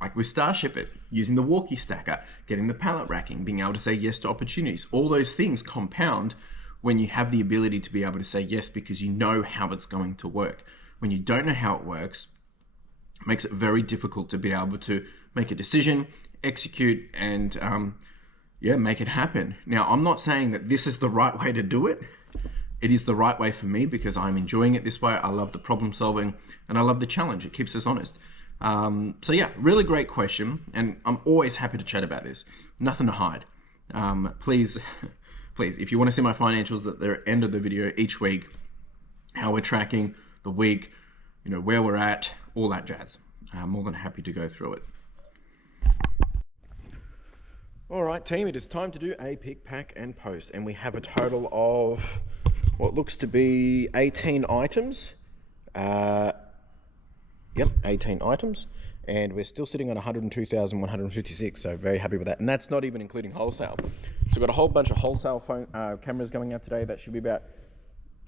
Like with STARSHIPIT, using the walkie stacker, getting the pallet racking, being able to say yes to opportunities. All those things compound when you have the ability to be able to say yes because you know how it's going to work. When you don't know how it works, it makes it very difficult to be able to make a decision, execute, and make it happen. Now, I'm not saying that this is the right way to do it. It is the right way for me because I'm enjoying it this way. I love the problem solving and I love the challenge. It keeps us honest. So yeah, really great question. And I'm always happy to chat about this. Nothing to hide. Please, if you want to see my financials at the end of the video each week, how we're tracking the week, where we're at, all that jazz. I'm more than happy to go through it. All right, team, it is time to do a pick, pack, and post. And we have a total of what looks to be 18 items. 18 items. And we're still sitting on 102,156, so very happy with that. And that's not even including wholesale. So we've got a whole bunch of wholesale phone cameras going out today. That should be about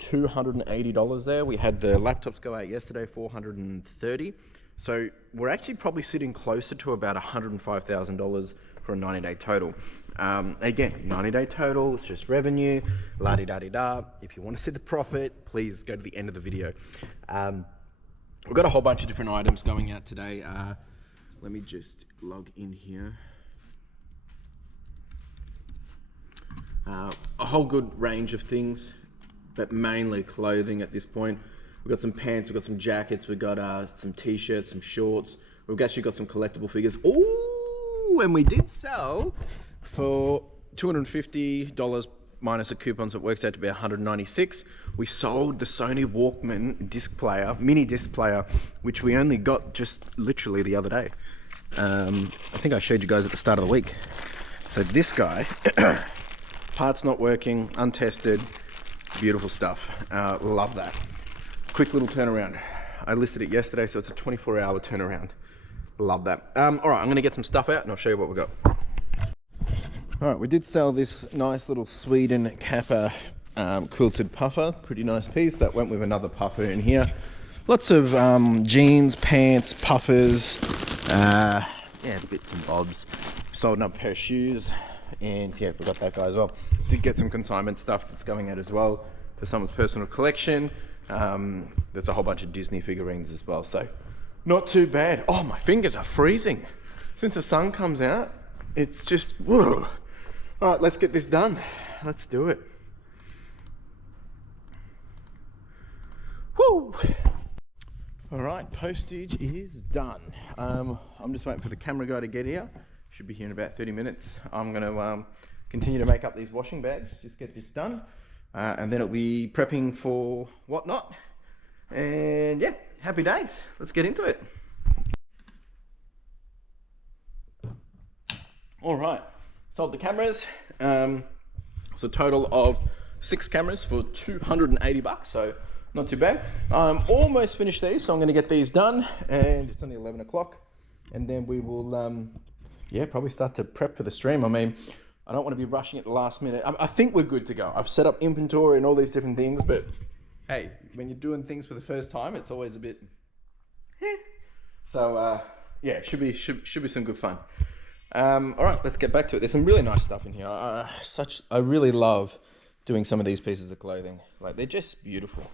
$280 there. We had the laptops go out yesterday, $430. So we're actually probably sitting closer to about $105,000 for a 90-day total. Again, 90-day total, it's just revenue, la-di-da-di-da. If you want to see the profit, please go to the end of the video. We've got a whole bunch of different items going out today. Let me just log in here. A whole good range of things, but mainly clothing at this point. We've got some pants, we've got some jackets, we've got some t-shirts, some shorts. We've actually got some collectible figures. Ooh, and we did sell for $250 minus the coupons. It works out to be $196. We sold the Sony Walkman disc player, mini disc player, which we only got just literally the other day. I think I showed you guys at the start of the week. So this guy, parts not working, untested, beautiful stuff. Love that. Quick little turnaround. I listed it yesterday, so it's a 24-hour turnaround. Love that. All right, I'm gonna get some stuff out and I'll show you what we got. All right, we did sell this nice little Sweden Kappa quilted puffer. Pretty nice piece. That went with another puffer in here. Lots of jeans, pants, puffers, bits and bobs. Sold another pair of shoes, and yeah, we got that guy as well. Did get some consignment stuff that's going out as well for someone's personal collection. There's a whole bunch of Disney figurines as well, so not too bad. Oh, my fingers are freezing. Since the sun comes out, it's just, whoa. All right, let's get this done. Let's do it. Woo! All right, postage is done. I'm just waiting for the camera guy to get here. Should be here in about 30 minutes. I'm going to continue to make up these washing bags, just get this done, and then it'll be prepping for whatnot. And yeah, happy days. Let's get into it. All right, sold the cameras. It's a total of 6 cameras for 280 bucks, so not too bad. I'm almost finished these, so I'm going to get these done, and it's only 11 o'clock, and then we will, yeah, probably start to prep for the stream. I mean, I don't want to be rushing at the last minute. I think we're good to go. I've set up inventory and all these different things, but hey, when you're doing things for the first time, it's always a bit, so yeah, should be some good fun. All right, let's get back to it. There's some really nice stuff in here. I really love doing some of these pieces of clothing. Like, they're just beautiful.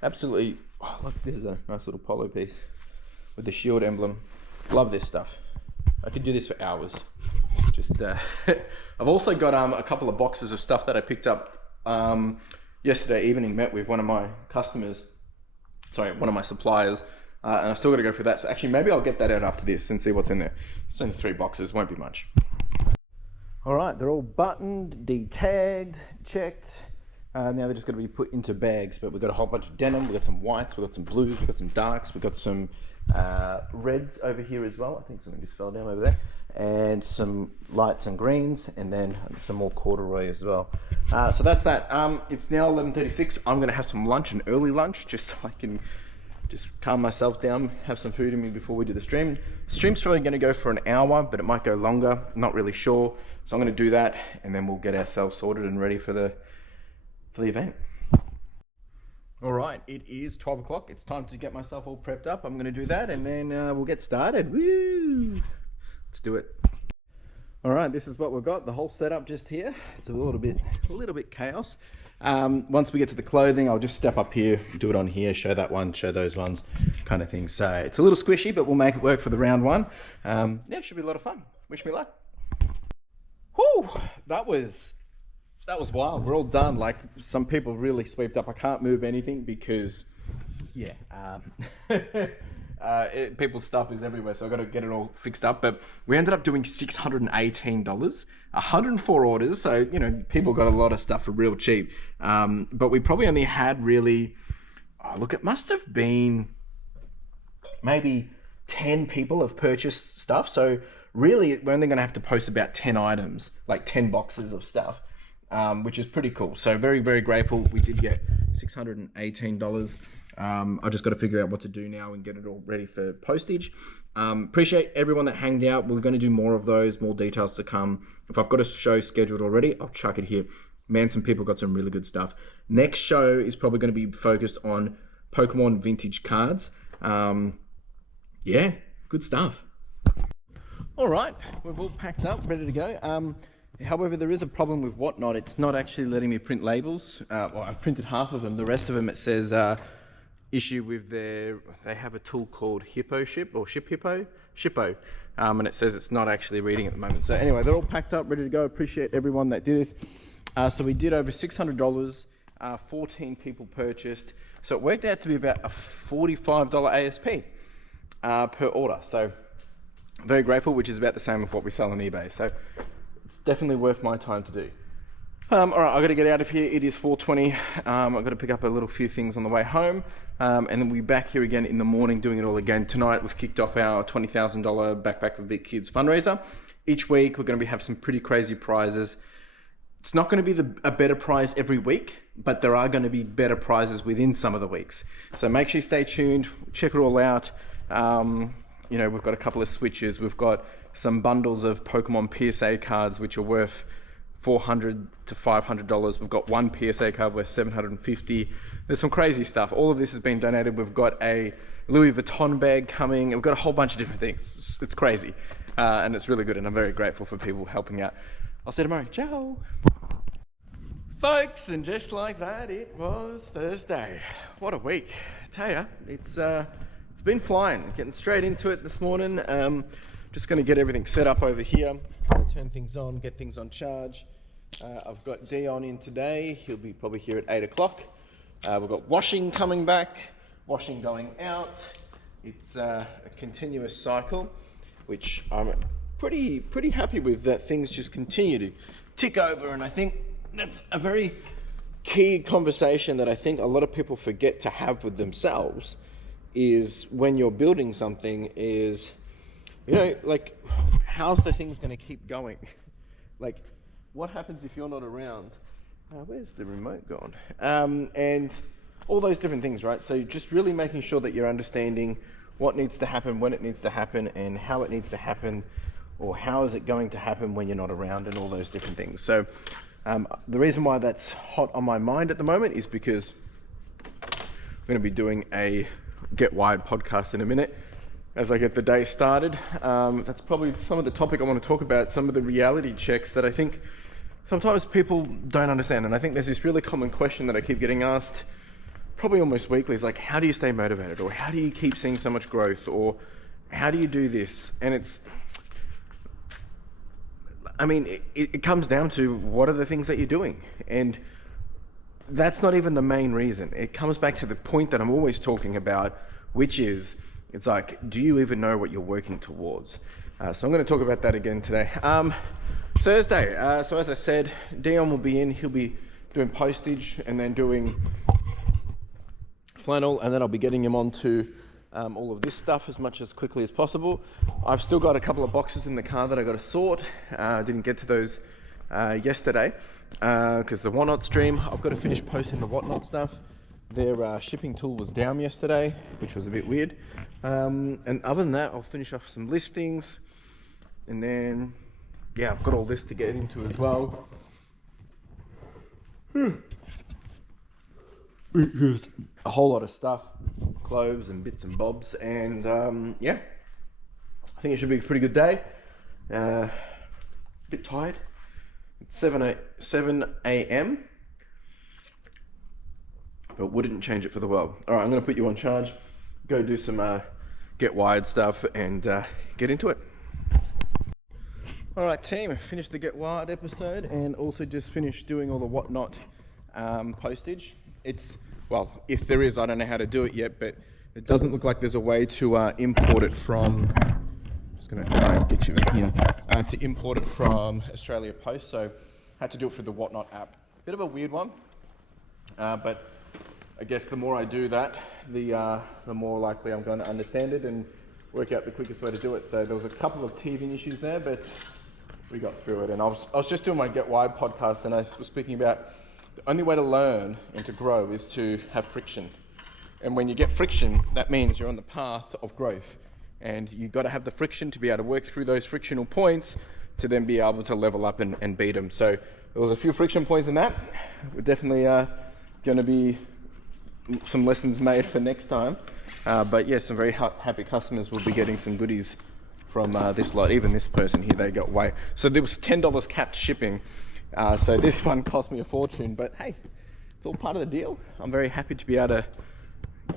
Absolutely. Oh, look, this is a nice little polo piece with the shield emblem. Love this stuff. I could do this for hours. Just, I've also got a couple of boxes of stuff that I picked up yesterday evening. Met with one of my customers, sorry, one of my suppliers. And I've still got to go through that. So actually, maybe I'll get that out after this and see what's in there. It's only 3 boxes, won't be much. All right, they're all buttoned, de-tagged, checked. Now they're just going to be put into bags, but we've got a whole bunch of denim. We've got some whites, we've got some blues, we've got some darks, we've got some reds over here as well. I think something just fell down over there. And some lights and greens, and then some more corduroy as well. So that's that. It's now 11:36. I'm going to have some lunch, an early lunch, just so I can just calm myself down, have some food in me before we do the stream. The stream's probably going to go for an hour, but it might go longer, not really sure. So I'm going to do that, and then we'll get ourselves sorted and ready for the event. All right, it is 12 o'clock. It's time to get myself all prepped up. I'm going to do that, and then we'll get started. Woo! Let's do it. All right, this is what we've got, the whole setup just here. It's a little bit chaos. Once we get to the clothing, I'll just step up here, do it on here, show that one, show those ones, kind of thing. So it's a little squishy, but we'll make it work for the round one. Yeah, it should be a lot of fun. Wish me luck. Whew, that was wild. We're all done. Like, some people really swept up. I can't move anything because, yeah, people's stuff is everywhere, so I've got to get it all fixed up. But we ended up doing $618, 104 orders, so, you know, people got a lot of stuff for real cheap. But we probably only had really, look, it must have been maybe 10 people have purchased stuff. So really, we're only going to have to post about 10 items, like 10 boxes of stuff, which is pretty cool. So very, very grateful. We did get $618. I just got to figure out what to do now and get it all ready for postage. Appreciate everyone that hanged out. We're going to do more of those, more details to come. If I've got a show scheduled already, I'll chuck it here. Man, some people got some really good stuff. Next show is probably going to be focused on Pokemon vintage cards. Yeah, good stuff. All right, we've all packed up, ready to go. However, there is a problem with whatnot. It's not actually letting me print labels. Well, I've printed half of them. The rest of them, it says issue with they have a tool called Shippo, and it says it's not actually reading at the moment. So anyway, they're all packed up, ready to go. Appreciate everyone that did this. So we did over $600, 14 people purchased. So it worked out to be about a $45 ASP per order. So very grateful, which is about the same as what we sell on eBay. So it's definitely worth my time to do. All right, I've got to get out of here. It is 4:20. I've got to pick up a little few things on the way home. And then we'll be back here again in the morning doing it all again. Tonight, we've kicked off our $20,000 Backpack for Big Kids fundraiser. Each week, we're going to have some pretty crazy prizes. It's not going to be a better prize every week, but there are going to be better prizes within some of the weeks. So make sure you stay tuned, check it all out. You know, we've got a couple of switches. We've got some bundles of Pokemon PSA cards, which are worth $400 to $500. We've got one PSA card worth $750. There's some crazy stuff. All of this has been donated. We've got a Louis Vuitton bag coming. We've got a whole bunch of different things. It's crazy. And it's really good. And I'm very grateful for people helping out. I'll see you tomorrow. Ciao. Folks, and just like that, it was Thursday. What a week. I tell ya, it's been flying. Getting straight into it this morning. Just going to get everything set up over here. Turn things on, get things on charge. I've got Dion in today. He'll be probably here at 8 o'clock. We've got washing coming back, washing going out. It's a continuous cycle, which I'm pretty happy with that. Things just continue to tick over, and I think that's a very key conversation that I think a lot of people forget to have with themselves, is when you're building something is, you know, like, how's the thing's going to keep going? Like, what happens if you're not around? Where's the remote gone? And all those different things, right? So just really making sure that you're understanding what needs to happen, when it needs to happen, and how it needs to happen, or how is it going to happen when you're not around, and all those different things. So the reason why that's hot on my mind at the moment is because I'm going to be doing a Get Wired podcast in a minute as I get the day started. That's probably some of the topic I want to talk about, some of the reality checks that I think sometimes people don't understand. And I think there's this really common question that I keep getting asked probably almost weekly, is like, how do you stay motivated? Or how do you keep seeing so much growth? Or how do you do this? And it's, I mean, it comes down to, what are the things that you're doing? And that's not even the main reason. It comes back to the point that I'm always talking about, which is, it's like, do you even know what you're working towards? So I'm going to talk about that again today. Thursday, so as I said, Dion will be in. He'll be doing postage and then doing flannel, and then I'll be getting him onto all of this stuff as quickly as possible. I've still got a couple of boxes in the car that I got to sort. Didn't get to those yesterday because the whatnot stream, I've got to finish posting the whatnot stuff. Their shipping tool was down yesterday, which was a bit weird. And other than that, I'll finish off some listings, and then yeah, I've got all this to get into as well. Just a whole lot of stuff, clothes and bits and bobs, and yeah, I think it should be a pretty good day. Bit tired. It's 7 a.m. but wouldn't change it for the world. All right, I'm going to put you on charge, go do some Get Wired stuff, and get into it. All right, team, finished the Get Wired episode, and also just finished doing all the whatnot postage. It's, well, if there is, I don't know how to do it yet, but it doesn't look like there's a way to import it from, just going to try and get you in here, to import it from Australia Post, so had to do it through the whatnot app. Bit of a weird one, but I guess the more I do that, the more likely I'm going to understand it and work out the quickest way to do it. So there was a couple of teething issues there, but we got through it. And I was just doing my Get Wired podcast, and I was speaking about the only way to learn and to grow is to have friction. And when you get friction, that means you're on the path of growth. And you've got to have the friction to be able to work through those frictional points to then be able to level up and beat them. So there was a few friction points in that. We're definitely going to be some lessons made for next time. But yeah, some very happy customers will be getting some goodies from this lot. Even this person here, they got way. So there was $10 capped shipping. So this one cost me a fortune, but hey, it's all part of the deal. I'm very happy to be able to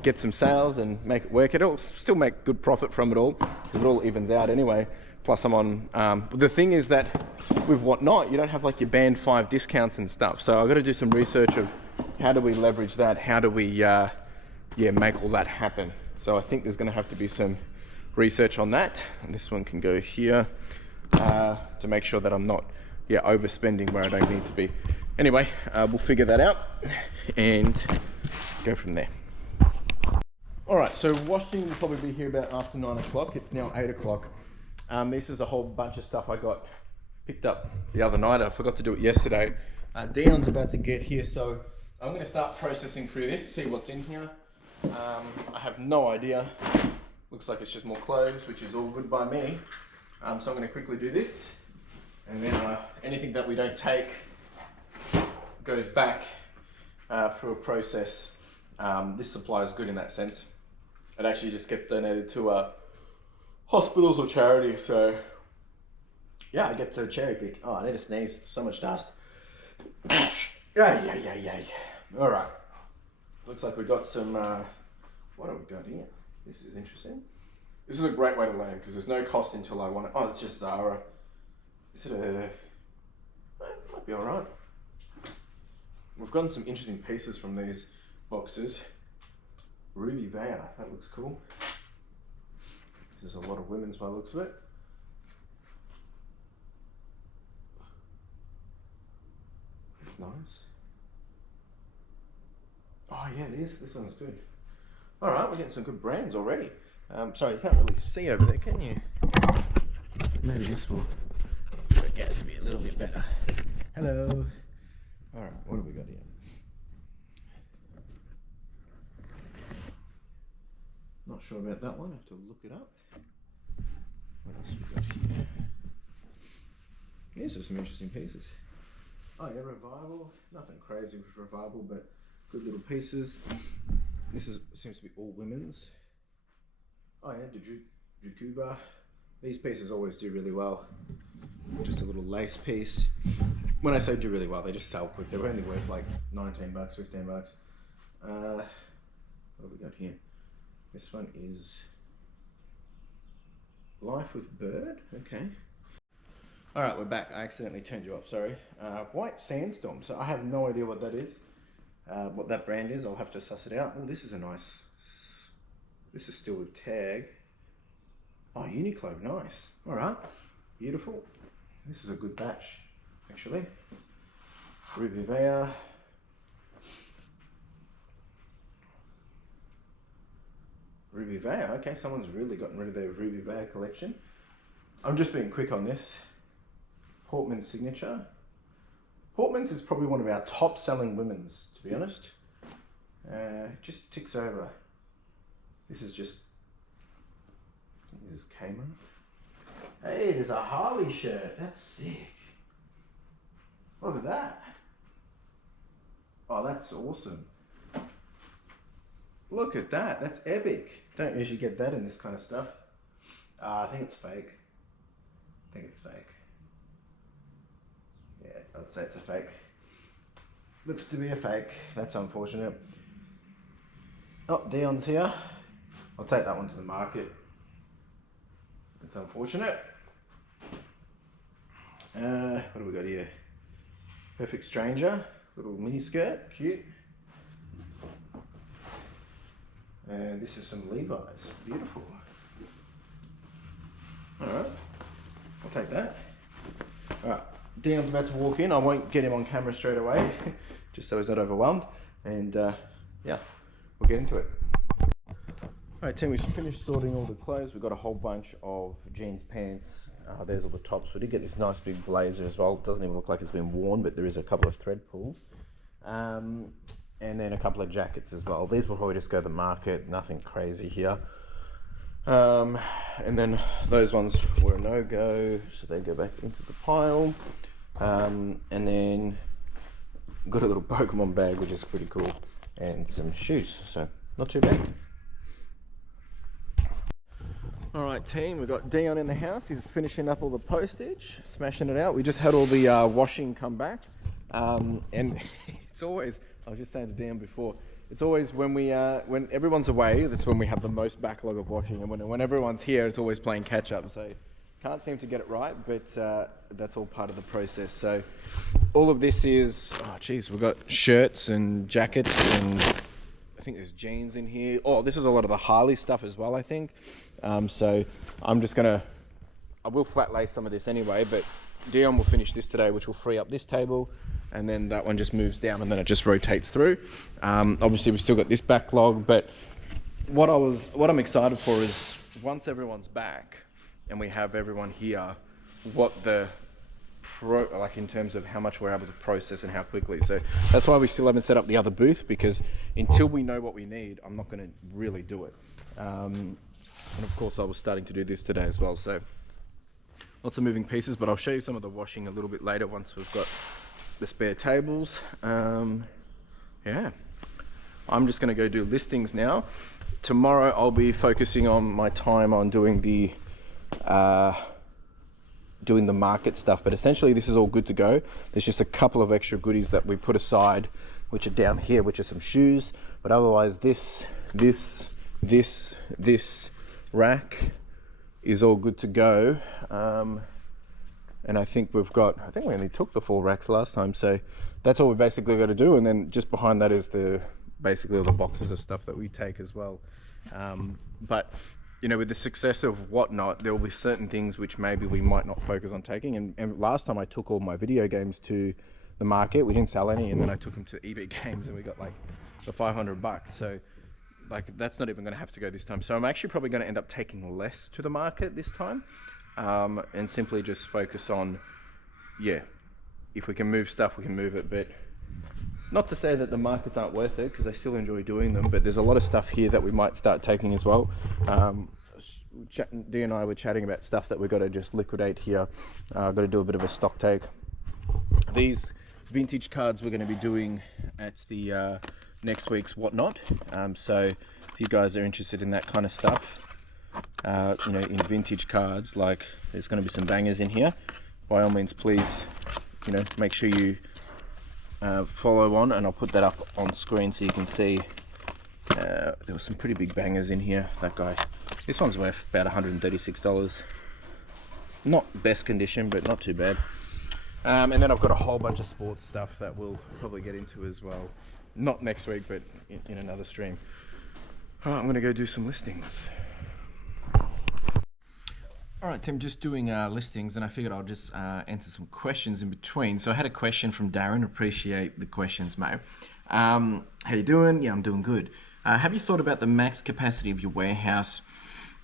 get some sales and make it work. It'll still make good profit from it all, because it all evens out anyway. Plus I'm on, the thing is that with whatnot, you don't have like your band 5 discounts and stuff. So I've got to do some research of how do we leverage that? How do we, make all that happen? So I think there's going to have to be some research on that. And this one can go here to make sure that I'm not overspending where I don't need to be. Anyway, we'll figure that out and go from there. All right, so washing will probably be here about after 9 o'clock. It's now 8 o'clock. This is a whole bunch of stuff I got picked up the other night. I forgot to do it yesterday. Dion's about to get here, so I'm going to start processing through this, see what's in here. I have no idea. Looks like it's just more clothes, which is all good by me. So I'm going to quickly do this. And then anything that we don't take goes back through a process. This supply is good in that sense. It actually just gets donated to hospitals or charities. So yeah, I get to cherry pick. Oh, I need to sneeze. So much dust. Yeah. All right. Looks like we got some. What have we got here? This is interesting. This is a great way to learn because there's no cost until I want it. Oh, it's just Zara. Is it a? Might be all right. We've gotten some interesting pieces from these boxes. Ruby Veil, that looks cool. This is a lot of women's by the looks of it. nice. Oh yeah, it is. This one's good. All right, we're getting some good brands already. Sorry, you can't really see over there, can you? Maybe this will work out to be a little bit better. Hello. All right, what have we got here? Not sure about that one. I have to look it up. What else we got here? These are some interesting pieces. Oh yeah, Revival. Nothing crazy with Revival, but good little pieces. This seems to be all women's. Oh yeah, Jukuba. These pieces always do really well. Just a little lace piece. When I say do really well, they just sell quick. They're only worth like 19 bucks, 15 bucks. What have we got here? This one is Life with Bird. Okay. All right, we're back. I accidentally turned you off, sorry. White Sandstorm. So I have no idea what that is. What that brand is, I'll have to suss it out. Oh, this is a nice, this is still with tag. Oh, Uniqlo, nice. All right, beautiful. This is a good batch, actually. Ruby Vea. Ruby Vea, okay, someone's really gotten rid of their Ruby Vea collection. I'm just being quick on this. Portman's Signature. Portman's is probably one of our top selling women's, to be honest. Just ticks over. This is just, this is Kmart. Hey, there's a Harley shirt. That's sick. Look at that. Oh, that's awesome. Look at that. That's epic. Don't usually get that in this kind of stuff. I think it's fake. I think it's fake. Yeah, I'd say it's a fake. Looks to be a fake. That's unfortunate. Oh, Dion's here. I'll take that one to the market. It's unfortunate. What do we got here? Perfect Stranger. Little mini skirt. Cute. And this is some Levi's. Beautiful. Alright. I'll take that. Alright. Dion's about to walk in. I won't get him on camera straight away, just so he's not overwhelmed. And yeah, we'll get into it. Alright, team, we finished sorting all the clothes. We've got a whole bunch of jeans, pants. There's all the tops. We did get this nice big blazer as well. It doesn't even look like it's been worn, but there is a couple of thread pulls. And then a couple of jackets as well. These will probably just go to the market. Nothing crazy here. And then those ones were a no-go, so they go back into the pile. And then got a little Pokemon bag, which is pretty cool, and some shoes, so not too bad. All right, team, we've got Dion in the house. He's finishing up all the postage, smashing it out. We just had all the washing come back, and it's always, I was just saying to Dion before, it's always when when everyone's away, that's when we have the most backlog of washing, and when everyone's here, it's always playing catch up. So can't seem to get it right, but that's all part of the process. So all of this is, oh geez, we've got shirts and jackets, and I think there's jeans in here. Oh, this is a lot of the Harley stuff as well, I think. So I'm just gonna, I will flat lay some of this anyway, but Dion will finish this today, which will free up this table, and then that one just moves down, and then it just rotates through. Obviously, we've still got this backlog, but what I'm excited for is once everyone's back and we have everyone here, what the like in terms of how much we're able to process and how quickly. So that's why we still haven't set up the other booth, because until we know what we need, I'm not going to really do it. And of course, I was starting to do this today as well. So lots of moving pieces, but I'll show you some of the washing a little bit later once we've got the spare tables. Yeah, I'm just going to go do listings now. Tomorrow I'll be focusing on my time on doing the market stuff, but essentially this is all good to go. There's just a couple of extra goodies that we put aside, which are down here, which are some shoes, but otherwise this rack is all good to go. And I think we only took the 4 racks last time, so that's all we basically got to do. And then just behind that is basically all the boxes of stuff that we take as well. But you know, with the success of Whatnot, there will be certain things which maybe we might not focus on taking. And last time I took all my video games to the market. We didn't sell any, and then I took them to eBay Games and we got like for $500. So like that's not even going to have to go this time. So I'm actually probably going to end up taking less to the market this time, and simply just focus on, yeah, if we can move stuff, we can move it. But not to say that the markets aren't worth it, because I still enjoy doing them, but there's a lot of stuff here that we might start taking as well. Dee and I were chatting about stuff that we've got to just liquidate here. I've got to do a bit of a stock take. These vintage cards we're going to be doing at the next week's Whatnot. So if you guys are interested in that kind of stuff, you know, in vintage cards, like there's going to be some bangers in here. By all means, please, you know, make sure you follow on, and I'll put that up on screen so you can see. There were some pretty big bangers in here. That guy, this one's worth about $136. Not best condition, but not too bad. And then I've got a whole bunch of sports stuff that we'll probably get into as well. Not next week, but in another stream. All right, I'm gonna go do some listings. All right, Tim, just doing listings, and I figured I'll just answer some questions in between. So I had a question from Darren. Appreciate the questions, mate. How you doing? Yeah, I'm doing good. Have you thought about the max capacity of your warehouse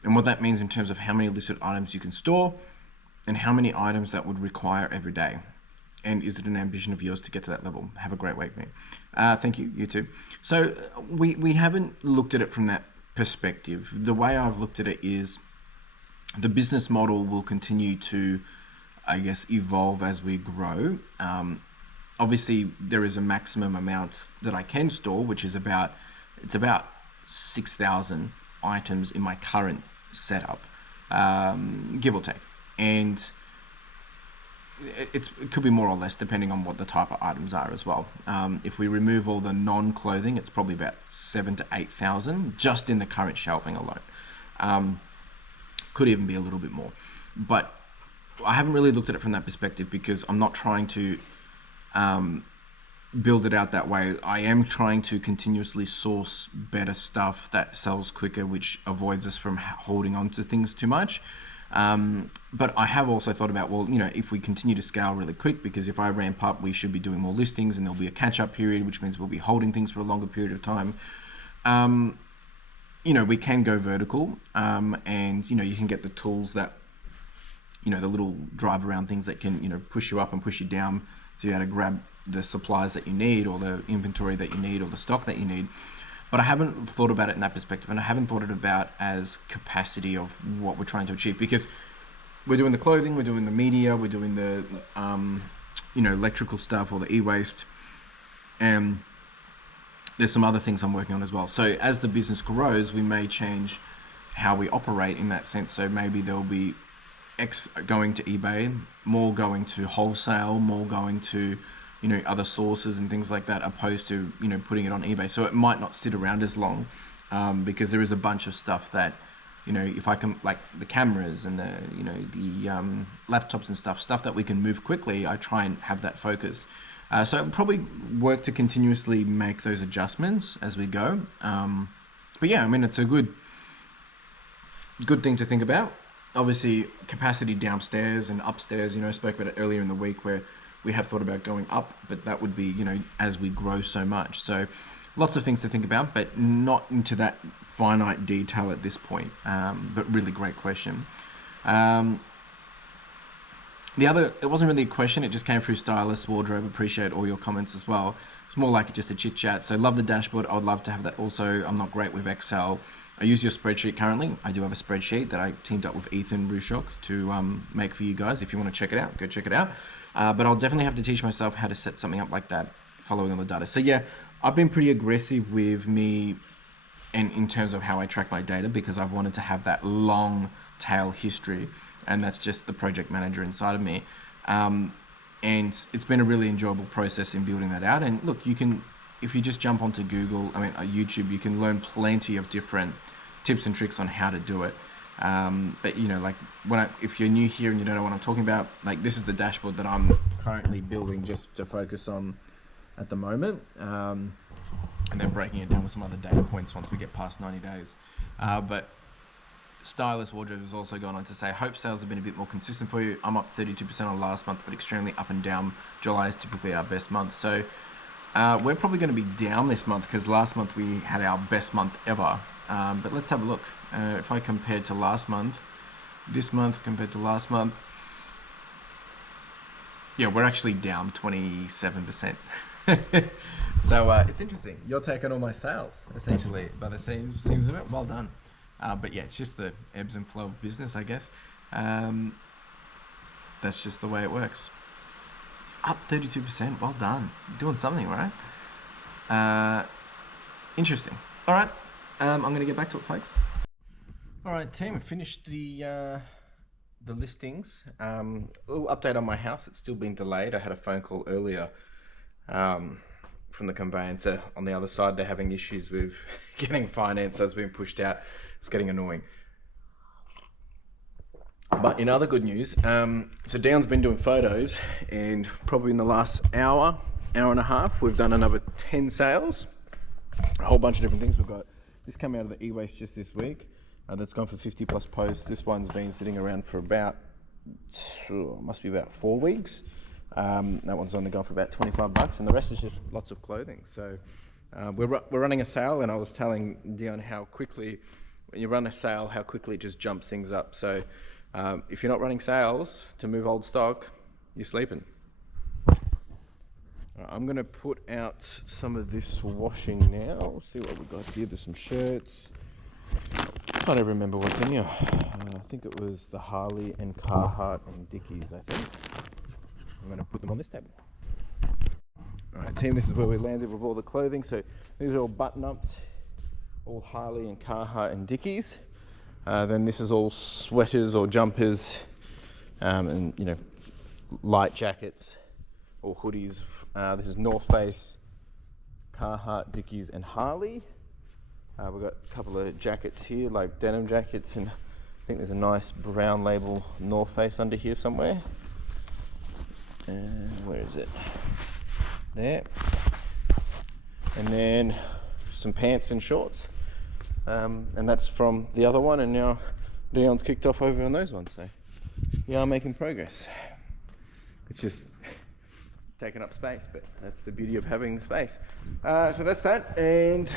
and what that means in terms of how many listed items you can store and how many items that would require every day? And is it an ambition of yours to get to that level? Have a great week, mate. Thank you, you too. So we haven't looked at it from that perspective. The way I've looked at it is the business model will continue to, I guess, evolve as we grow. Obviously, there is a maximum amount that I can store, which is about 6,000 items in my current setup, give or take. And it could be more or less depending on what the type of items are as well. If we remove all the non-clothing, it's probably about 7,000 to 8,000 just in the current shelving alone. Could even be a little bit more, but I haven't really looked at it from that perspective because I'm not trying to build it out that way. I am trying to continuously source better stuff that sells quicker, which avoids us from holding on to things too much. But I have also thought about, well, you know, if we continue to scale really quick, because if I ramp up, we should be doing more listings and there'll be a catch-up period, which means we'll be holding things for a longer period of time. You know, we can go vertical, and, you know, you can get the tools that, you know, the little drive around things that can, you know, push you up and push you down to be able to grab the supplies that you need or the inventory that you need or the stock that you need. But I haven't thought about it in that perspective, and I haven't thought it about as capacity of what we're trying to achieve, because we're doing the clothing, we're doing the media, we're doing the, you know, electrical stuff or the e-waste, and there's some other things I'm working on as well. So as the business grows, we may change how we operate in that sense. So maybe there'll be X going to eBay, more going to wholesale, more going to, you know, other sources and things like that, opposed to, you know, putting it on eBay. So it might not sit around as long, because there is a bunch of stuff that, you know, if I can, like the cameras and the, you know, the laptops and stuff that we can move quickly, I try and have that focus. So I'll probably work to continuously make those adjustments as we go. But yeah, I mean, it's a good thing to think about. Obviously, capacity downstairs and upstairs, you know, I spoke about it earlier in the week where we have thought about going up, but that would be, you know, as we grow so much. So lots of things to think about, but not into that finite detail at this point. But really great question. The other, it wasn't really a question, it just came through Stylist Wardrobe. Appreciate all your comments as well. It's more like just a chit chat. So love the dashboard. I would love to have that also. I'm not great with Excel. I use your spreadsheet currently. I do have a spreadsheet that I teamed up with Ethan Rushock to make for you guys. If you want to check it out, go check it out. But I'll definitely have to teach myself how to set something up like that, following on the data. So yeah, I've been pretty aggressive with me and in terms of how I track my data, because I've wanted to have that long tail history, and that's just the project manager inside of me. And it's been a really enjoyable process in building that out. And look, you can, if you just jump onto Google, YouTube, you can learn plenty of different tips and tricks on how to do it. But you know, like if you're new here and you don't know what I'm talking about, like this is the dashboard that I'm currently building just to focus on at the moment. And then breaking it down with some other data points once we get past 90 days. But Stylist Wardrobe has also gone on to say, hope sales have been a bit more consistent for you. I'm up 32% on last month, but extremely up and down. July is typically our best month. So we're probably going to be down this month because last month we had our best month ever. But let's have a look. If I compare to last month, this month compared to last month, yeah, we're actually down 27%. So it's interesting. You're taking all my sales, essentially, by the seems of it. Well done. But yeah, it's just the ebbs and flow of business, I guess. That's just the way it works. Up 32%. Well done. You're doing something, right? Interesting. All right. I'm going to get back to it, folks. All right, team. I finished the listings. A little update on my house. It's still been delayed. I had a phone call earlier from the conveyancer on the other side. They're having issues with getting finance, so it's been pushed out. It's getting annoying. But in other good news, so Dion's been doing photos, and probably in the last hour and a half, we've done another 10 sales. A whole bunch of different things. We've got this coming out of the eWASTE just this week. That's gone for 50 plus posts. This one's been sitting around for about, must be about 4 weeks. That one's only gone for about 25 bucks, and the rest is just lots of clothing. So we're running a sale, and I was telling Dion how quickly, when you run a sale, how quickly it just jumps things up. So if you're not running sales to move old stock, you're sleeping. I'm going to put out some of this washing now. We'll see what we've got here. There's some shirts. I don't remember what's in here. I think it was the Harley and Carhartt and Dickies, I think. I'm going to put them on this table. Alright team, this is where we landed with all the clothing. So these are all button-ups, all Harley and Carhartt and Dickies. Then this is all sweaters or jumpers, and you know, light jackets or hoodies. This is North Face, Carhartt, Dickies and Harley. We've got a couple of jackets here, like denim jackets, and I think there's a nice brown label North Face under here somewhere. And where is it? There. And then some pants and shorts. And that's from the other one, and now Dion's kicked off over on those ones, so we are making progress. It's just taking up space, but that's the beauty of having the space. So that's that, and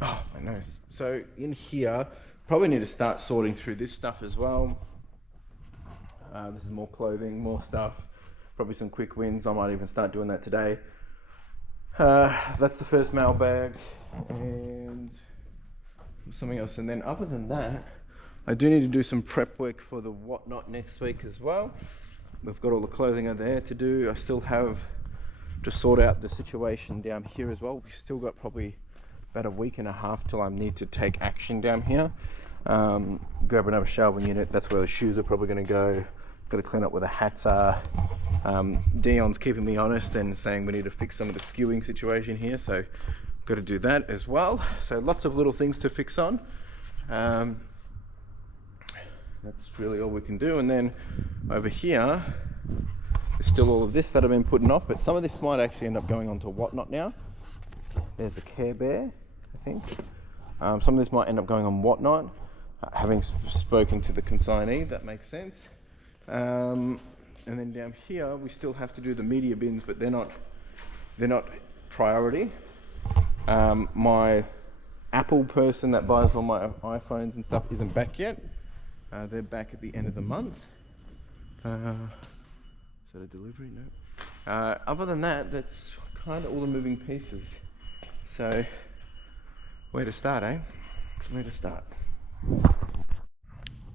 oh, my nose. So in here, probably need to start sorting through this stuff as well. This is more clothing, more stuff, probably some quick wins. I might even start doing that today. That's the first mailbag, and something else. And then other than that, I do need to do some prep work for the whatnot next week as well. We've got all the clothing are there to do. I still have to sort out the situation down here as well. We've still got probably about a week and a half till I need to take action down here. Grab another shelving unit. That's where the shoes are probably going to go. Got to clean up where the hats are. Dion's keeping me honest and saying we need to fix some of the skewing situation here, so got to do that as well. So lots of little things to fix on. That's really all we can do. And then over here, there's still all of this that I've been putting off, but some of this might actually end up going on to whatnot now. There's a Care Bear, I think. Some of this might end up going on whatnot. Having spoken to the consignee, that makes sense. And then down here, we still have to do the media bins, but they're not priority. My Apple person that buys all my iPhones and stuff isn't back yet. They're back at the end of the month. Is that a delivery? No. Other than that, that's kind of all the moving pieces. So, where to start, eh? Where to start?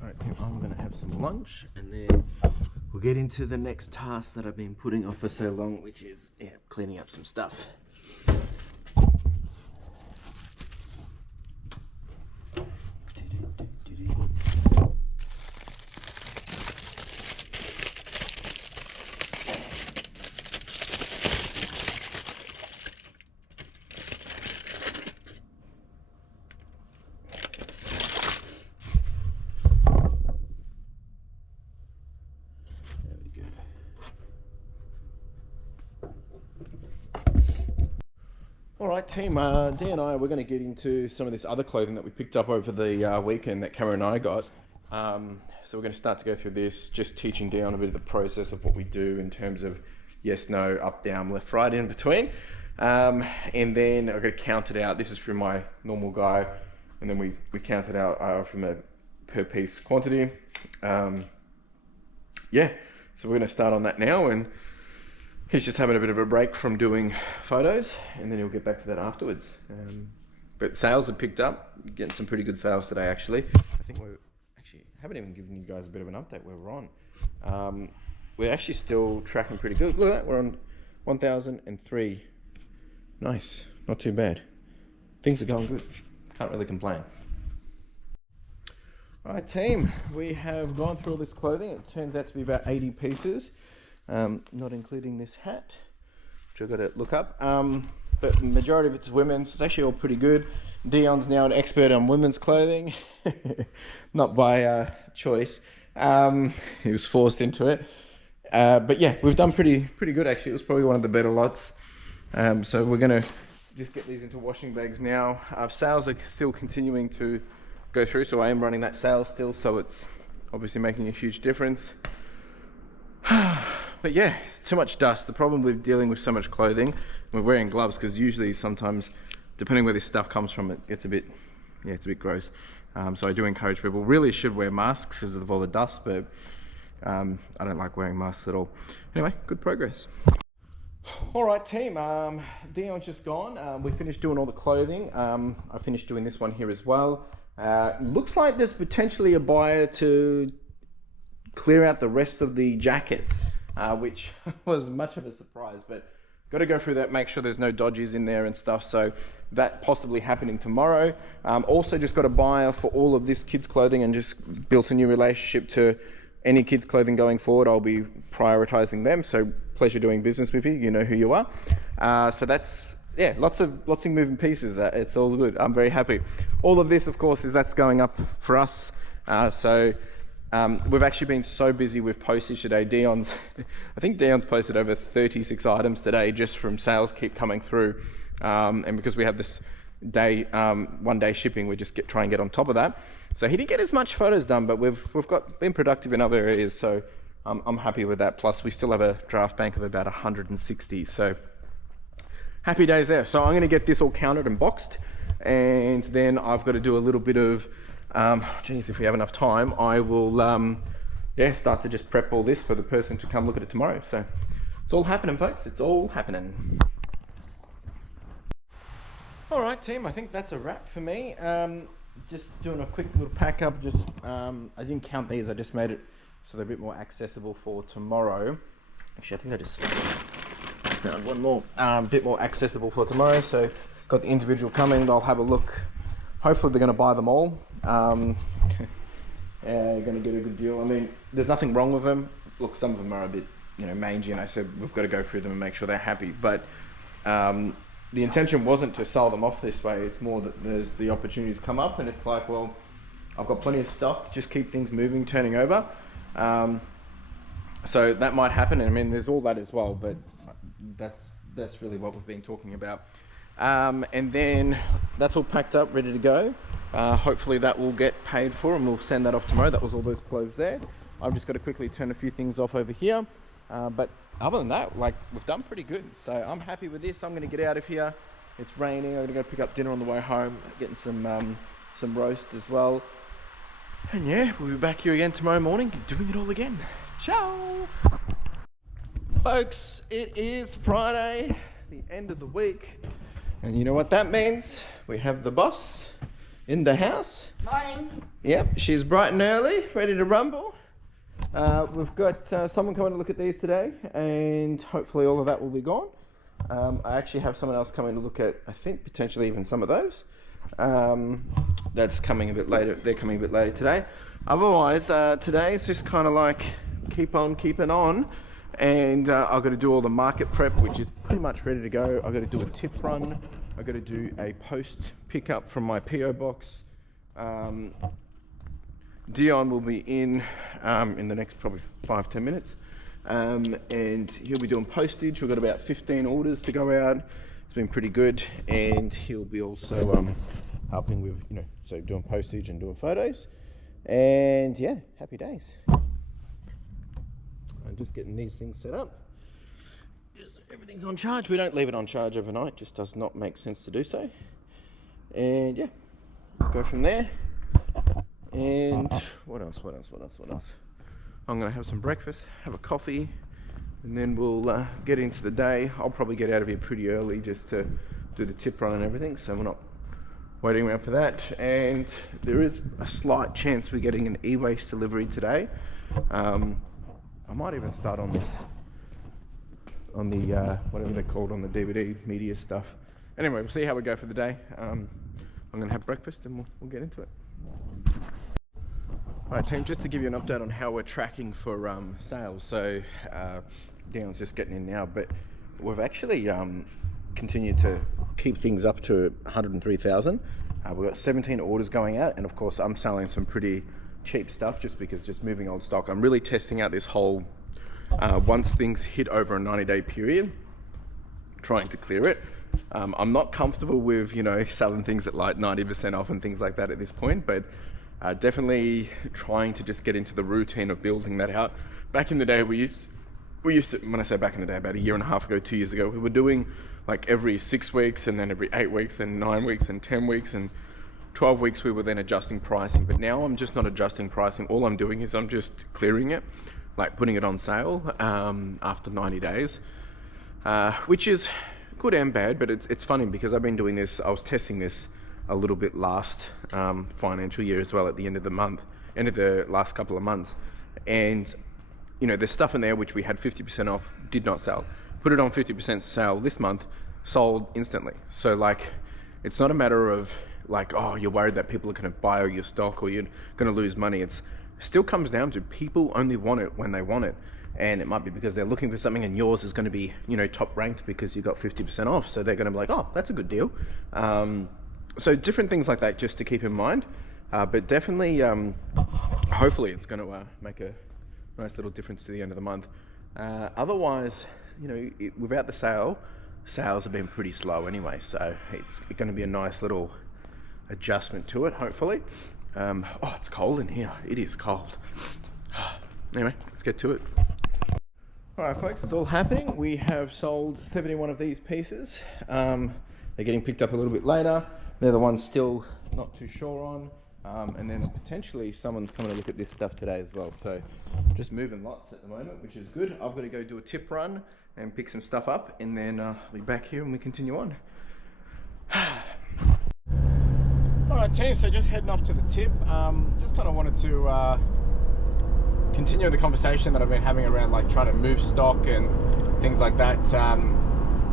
Alright, I'm going to have some lunch, and then we'll get into the next task that I've been putting off for so long, which is cleaning up some stuff. All right, team. Dee and I, we're going to get into some of this other clothing that we picked up over the weekend that Cameron and I got. So we're going to start to go through this, just teaching Dion a bit of the process of what we do in terms of yes, no, up, down, left, right, in between. And then I've got to count it out. This is from my normal guy, and then we count it out from a per piece quantity. Yeah, so we're going to start on that now, and he's just having a bit of a break from doing photos, and then he'll get back to that afterwards. But sales have picked up, getting some pretty good sales today actually. I think we actually haven't even given you guys a bit of an update where we're on. We're actually still tracking pretty good. Look at that, we're on 1,003. Nice, not too bad. Things are going good, can't really complain. All right, team, we have gone through all this clothing. It turns out to be about 80 pieces. Not including this hat, which I've got to look up. But the majority of it's women's. It's actually all pretty good. Dion's now an expert on women's clothing, not by choice. He was forced into it. But yeah, we've done pretty good actually. It was probably one of the better lots. So we're gonna just get these into washing bags now. Sales are still continuing to go through, so I am running that sales still. So it's obviously making a huge difference. But yeah, too much dust. The problem with dealing with so much clothing, we're wearing gloves because usually sometimes, depending where this stuff comes from, it gets a bit, yeah, it's a bit gross. So I do encourage people, really should wear masks because of all the dust, but I don't like wearing masks at all. Anyway, good progress. All right, team, Dion's just gone. We finished doing all the clothing. I finished doing this one here as well. Looks like there's potentially a buyer to clear out the rest of the jackets, which was much of a surprise, but got to go through that, make sure there's no dodges in there and stuff. So that possibly happening tomorrow. Also just got a buyer for all of this kids clothing and just built a new relationship to any kids clothing going forward. I'll be prioritizing them. So pleasure doing business with you. You know who you are. So that's, yeah, lots of moving pieces. It's all good. I'm very happy. All of this, of course, that's going up for us. We've actually been so busy with postage today. I think Dion's posted over 36 items today just from sales keep coming through. And because we have this day, 1 day shipping, we just try and get on top of that. So he didn't get as much photos done, but we've been productive in other areas. So I'm happy with that. Plus we still have a draft bank of about 160. So happy days there. So I'm going to get this all counted and boxed, and then I've got to do a little bit of geez, if we have enough time, I will start to just prep all this for the person to come look at it tomorrow. So it's all happening, folks. It's all happening. All right, team, I think that's a wrap for me. Just doing a quick little pack up. Just I didn't count these, I just made it so they're a bit more accessible for tomorrow. Actually, I think I just found one more. Bit more accessible for tomorrow. So got the individual coming, they'll have a look. Hopefully they're going to buy them all. You're going to get a good deal. I mean, there's nothing wrong with them. Look, some of them are a bit, mangy, and I said we've got to go through them and make sure they're happy. But the intention wasn't to sell them off this way. It's more that there's the opportunities come up, and it's like, well, I've got plenty of stock. Just keep things moving, turning over. So that might happen. And I mean, there's all that as well. But that's really what we've been talking about. And then that's all packed up, ready to go. Hopefully that will get paid for and we'll send that off tomorrow. That was all those clothes there. I've just got to quickly turn a few things off over here. But other than that, we've done pretty good. So I'm happy with this. I'm going to get out of here. It's raining. I'm going to go pick up dinner on the way home, getting some roast as well. And yeah, we'll be back here again tomorrow morning, doing it all again. Ciao. Folks, it is Friday, the end of the week. And you know what that means? We have the boss in the house. Morning. Yep, she's bright and early, ready to rumble. We've got someone coming to look at these today, and hopefully all of that will be gone. I actually have someone else coming to look at, I think, potentially even some of those. That's coming a bit later. They're coming a bit later today. Otherwise, today is just kind of like keep on keeping on. And I've got to do all the market prep, which is pretty much ready to go. I've got to do a tip run. I've got to do a post pickup from my PO box. Dion will be in the next probably 5-10 minutes. And he'll be doing postage. We've got about 15 orders to go out. It's been pretty good, and he'll be also helping with, you know, so doing postage and doing photos, and yeah, happy days. I'm just getting these things set up. Just everything's on charge. We don't leave it on charge overnight, just does not make sense to do so. And yeah, go from there. And what else? I'm gonna have some breakfast, have a coffee, and then we'll get into the day. I'll probably get out of here pretty early just to do the tip run and everything, so we're not waiting around for that. And there is a slight chance we're getting an e-waste delivery today. I might even start on this, on the whatever they're called on the DVD media stuff. Anyway, we'll see how we go for the day. I'm gonna have breakfast and we'll get into it. All right, team, just to give you an update on how we're tracking for sales. So Dion's just getting in now, but we've actually continued to keep things up to 103,000. We've got 17 orders going out, and of course I'm selling some pretty cheap stuff just because just moving old stock. I'm really testing out this whole once things hit over a 90-day period, trying to clear it. I'm not comfortable with, you know, selling things at like 90% off and things like that at this point, but definitely trying to just get into the routine of building that out. Back in the day, we used to, when I say back in the day, about a year and a half ago, 2 years ago, we were doing like every 6 weeks, and then every 8 weeks, and 9 weeks, and 10 weeks, and 12 weeks we were then adjusting pricing. But now I'm just not adjusting pricing. All I'm doing is I'm just clearing it, like putting it on sale after 90 days, which is good and bad. But it's funny because I've been doing this, I was testing this a little bit last financial year as well, at the end of the month, end of the last couple of months. And you know, there's stuff in there which we had 50% off, did not sell. Put it on 50% sale this month, sold instantly. So like, it's not a matter of like, oh, you're worried that people are going to buy all your stock or you're going to lose money. It's still comes down to people only want it when they want it. And it might be because they're looking for something, and yours is going to be, you know, top ranked because you got 50% off. So they're going to be like, oh, that's a good deal. So different things like that just to keep in mind. But definitely, hopefully it's going to make a nice little difference to the end of the month. Otherwise, you know, without the sales have been pretty slow anyway. So it's going to be a nice little adjustment to it, hopefully. Oh, it's cold in here. It is cold. Anyway, let's get to it. All right, folks, it's all happening. We have sold 71 of these pieces. They're getting picked up a little bit later. They're the ones still not too sure on. And then potentially someone's coming to look at this stuff today as well. So just moving lots at the moment, which is good. I've got to go do a tip run and pick some stuff up, and then I'll be back here and we continue on. All right, team, so just heading off to the tip. Just kind of wanted to continue the conversation that I've been having around like trying to move stock and things like that.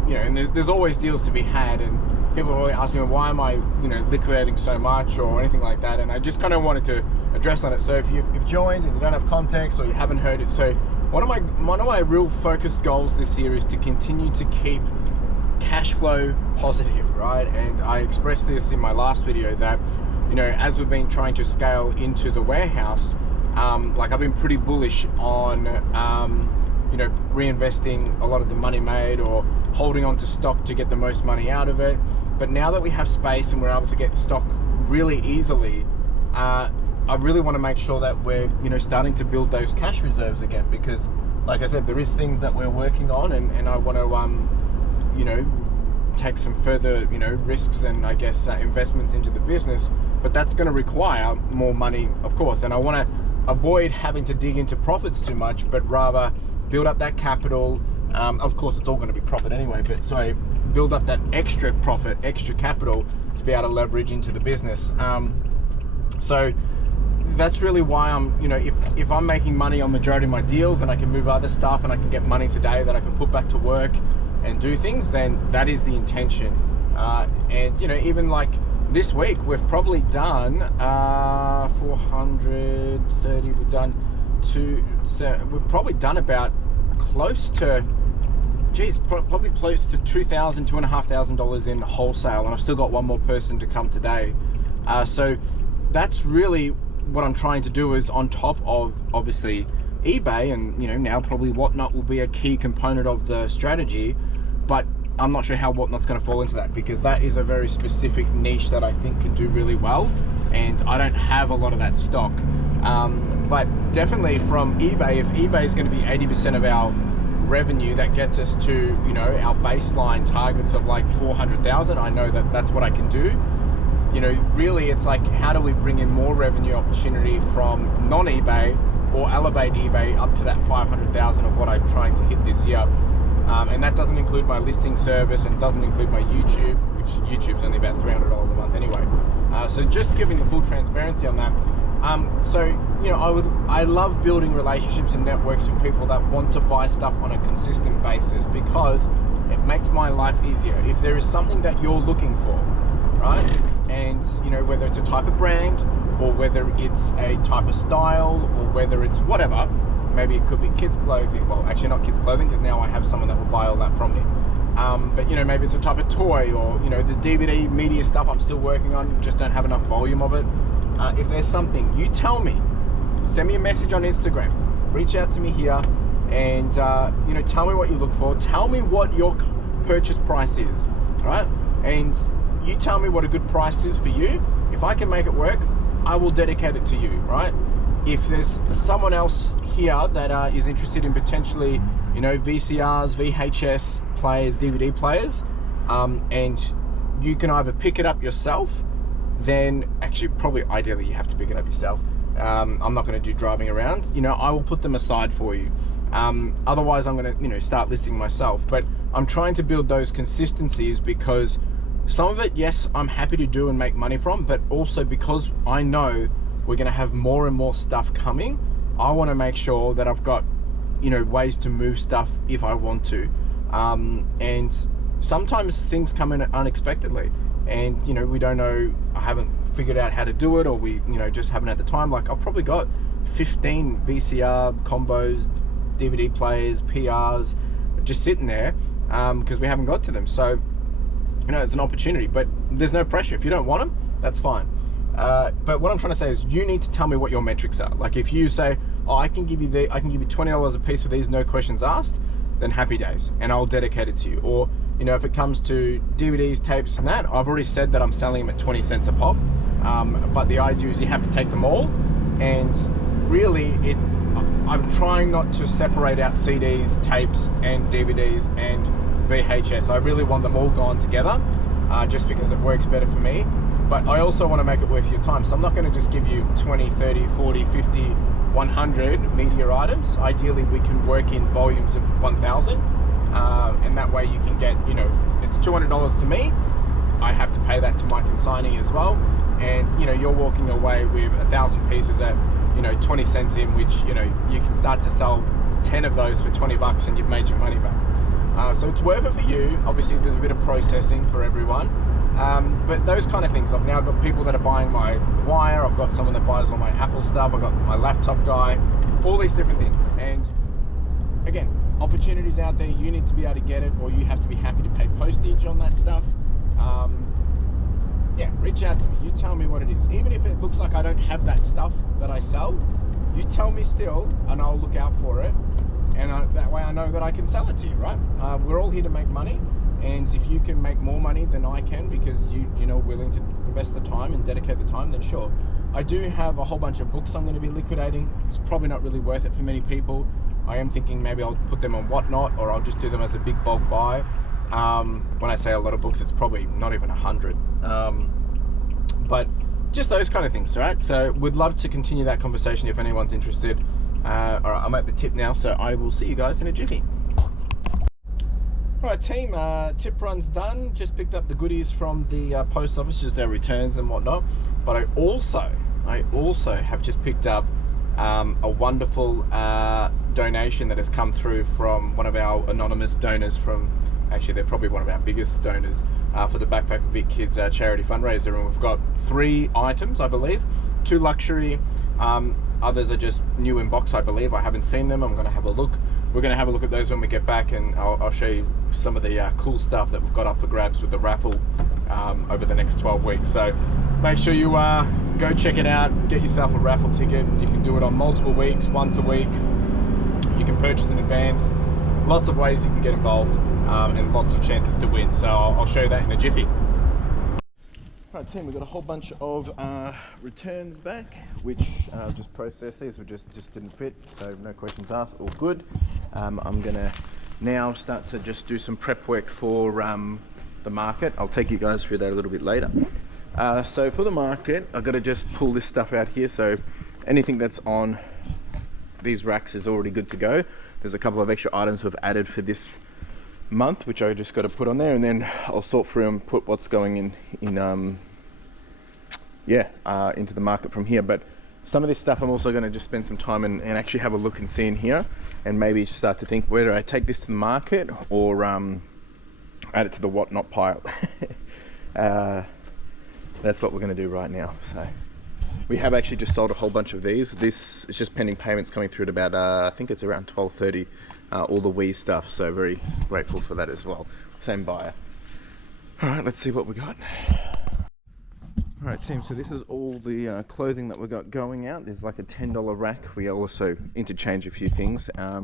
You know, and there's always deals to be had, and people are always asking me, why am I, you know, liquidating so much or anything like that? And I just kind of wanted to address on it. So if you've joined and you don't have context or you haven't heard it, so one of my real focused goals this year is to continue to keep cash flow positive, right? And I expressed this in my last video that, you know, as we've been trying to scale into the warehouse, like I've been pretty bullish on, you know, reinvesting a lot of the money made or holding on to stock to get the most money out of it. But now that we have space and we're able to get stock really easily, I really want to make sure that we're, you know, starting to build those cash reserves again, because like I said, there is things that we're working on, and I want to, you know, take some further, you know, risks and I guess investments into the business, but that's going to require more money, of course. And I want to avoid having to dig into profits too much, but rather build up that capital. Of course, it's all going to be profit anyway, but so build up that extra profit, extra capital to be able to leverage into the business. So that's really why I'm, you know, if I'm making money on majority of my deals and I can move other stuff and I can get money today that I can put back to work and do things, then that is the intention. And you know, even like this week, we've probably done 430. We've done so we've probably done about close to, geez, probably close to $2,000, $2,500 in wholesale, and I've still got one more person to come today. So that's really what I'm trying to do, is on top of obviously eBay, and you know, now probably Whatnot will be a key component of the strategy, but I'm not sure how Whatnot's going to fall into that, because that is a very specific niche that I think can do really well, and I don't have a lot of that stock. But definitely from eBay, if eBay is going to be 80% of our revenue, that gets us to, you know, our baseline targets of like 400,000. I know that that's what I can do. You know, really it's like, how do we bring in more revenue opportunity from non-eBay or elevate eBay up to that 500,000 of what I'm trying to hit this year. And that doesn't include my listing service, and doesn't include my YouTube, which YouTube's only about $300 a month anyway. So just giving the full transparency on that. So, you know, I love building relationships and networks with people that want to buy stuff on a consistent basis, because it makes my life easier. If there is something that you're looking for, right? And, you know, whether it's a type of brand, or whether it's a type of style, or whether it's whatever, maybe it could be kids clothing. Well, actually not kids clothing, because now I have someone that will buy all that from me. But, you know, maybe it's a type of toy, or, you know, the DVD media stuff I'm still working on, just don't have enough volume of it. If there's something, you tell me, send me a message on Instagram, reach out to me here, and, you know, tell me what you look for. Tell me what your purchase price is, right? And you tell me what a good price is for you. If I can make it work, I will dedicate it to you, right? If there's someone else here that is interested in potentially, you know, VCRs, VHS players, DVD players, and you can either pick it up yourself, then actually probably ideally you have to pick it up yourself. I'm not going to do driving around. You know, I will put them aside for you. Otherwise I'm going to, you know, start listing myself. But I'm trying to build those consistencies, because some of it, yes, I'm happy to do and make money from, but also because I know we're going to have more and more stuff coming, I want to make sure that I've got, you know, ways to move stuff if I want to. And sometimes things come in unexpectedly, and, you know, we don't know, I haven't figured out how to do it, or we, you know, just haven't had the time. Like, I've probably got 15 VCR combos, DVD players, PRs just sitting there, because we haven't got to them. So, you know, it's an opportunity, but there's no pressure. If you don't want them, that's fine. But what I'm trying to say is, you need to tell me what your metrics are. Like, if you say, oh, I can give you $20 a piece for these, no questions asked, then happy days, and I'll dedicate it to you. Or, you know, if it comes to DVDs, tapes, and that, I've already said that I'm selling them at 20 cents a pop. But the idea is you have to take them all, and really, I'm trying not to separate out CDs, tapes, and DVDs and VHS. I really want them all gone together, just because it works better for me. But I also want to make it worth your time. So I'm not going to just give you 20, 30, 40, 50, 100 media items. Ideally, we can work in volumes of 1,000. And that way you can get, you know, it's $200 to me. I have to pay that to my consignee as well. And, you know, you're walking away with 1,000 pieces at, you know, 20 cents in, which, you know, you can start to sell 10 of those for 20 bucks and you've made your money back. So it's worth it for you. Obviously, there's a bit of processing for everyone. But those kind of things, I've now got people that are buying my wire, I've got someone that buys all my Apple stuff, I've got my laptop guy, all these different things. And again, opportunities out there, you need to be able to get it, or you have to be happy to pay postage on that stuff. Yeah, reach out to me, you tell me what it is. Even if it looks like I don't have that stuff that I sell, you tell me still, and I'll look out for it. And that way I know that I can sell it to you, right? We're all here to make money. And if you can make more money than I can, because you know, willing to invest the time and dedicate the time, then sure. I do have a whole bunch of books I'm going to be liquidating. It's probably not really worth it for many people. I am thinking maybe I'll put them on Whatnot, or I'll just do them as a big bulk buy. When I say a lot of books, it's probably not even 100. But just those kind of things, right? So we'd love to continue that conversation if anyone's interested. All right, I'm at the tip now, so I will see you guys in a jiffy. All right, team, tip run's done. Just picked up the goodies from the post office, just their returns and whatnot. But I also have just picked up a wonderful donation that has come through from one of our anonymous donors from, actually they're probably one of our biggest donors, for the Backpack for Big Kids charity fundraiser. And we've got 3 items, I believe, 2 luxury, others are just new in box, I believe. I haven't seen them. I'm going to have a look. We're going to have a look at those when we get back, and I'll show you some of the cool stuff that we've got up for grabs with the raffle over the next 12 weeks. So make sure you go check it out, get yourself a raffle ticket. You can do it on multiple weeks, once a week. You can purchase in advance. lots of ways you can get involved and lots of chances to win. So I'll show you that in a jiffy. Alright team, we've got a whole bunch of returns back, which just processed. These were just didn't fit, so no questions asked, all good. I'm gonna now start to just do some prep work for the market. I'll take you guys through that a little bit later. So for the market, I've got to just pull this stuff out here. So anything that's on these racks is already good to go. There's a couple of extra items we've added for this month, which I just got to put on there, and then I'll sort through and put what's going into the market from here. But some of this stuff I'm also going to just spend some time and actually have a look and see in here, and maybe start to think whether I take this to the market or add it to the whatnot pile. That's what we're going to do right now. So we have actually just sold a whole bunch of these. This is just pending payments coming through at about I think it's around 12:30, all the Wii stuff, so very grateful for that as well. Same buyer. All right, let's see what we got. All right team, so this is all the clothing that we got going out. There's like a $10 rack. We also interchange a few things, a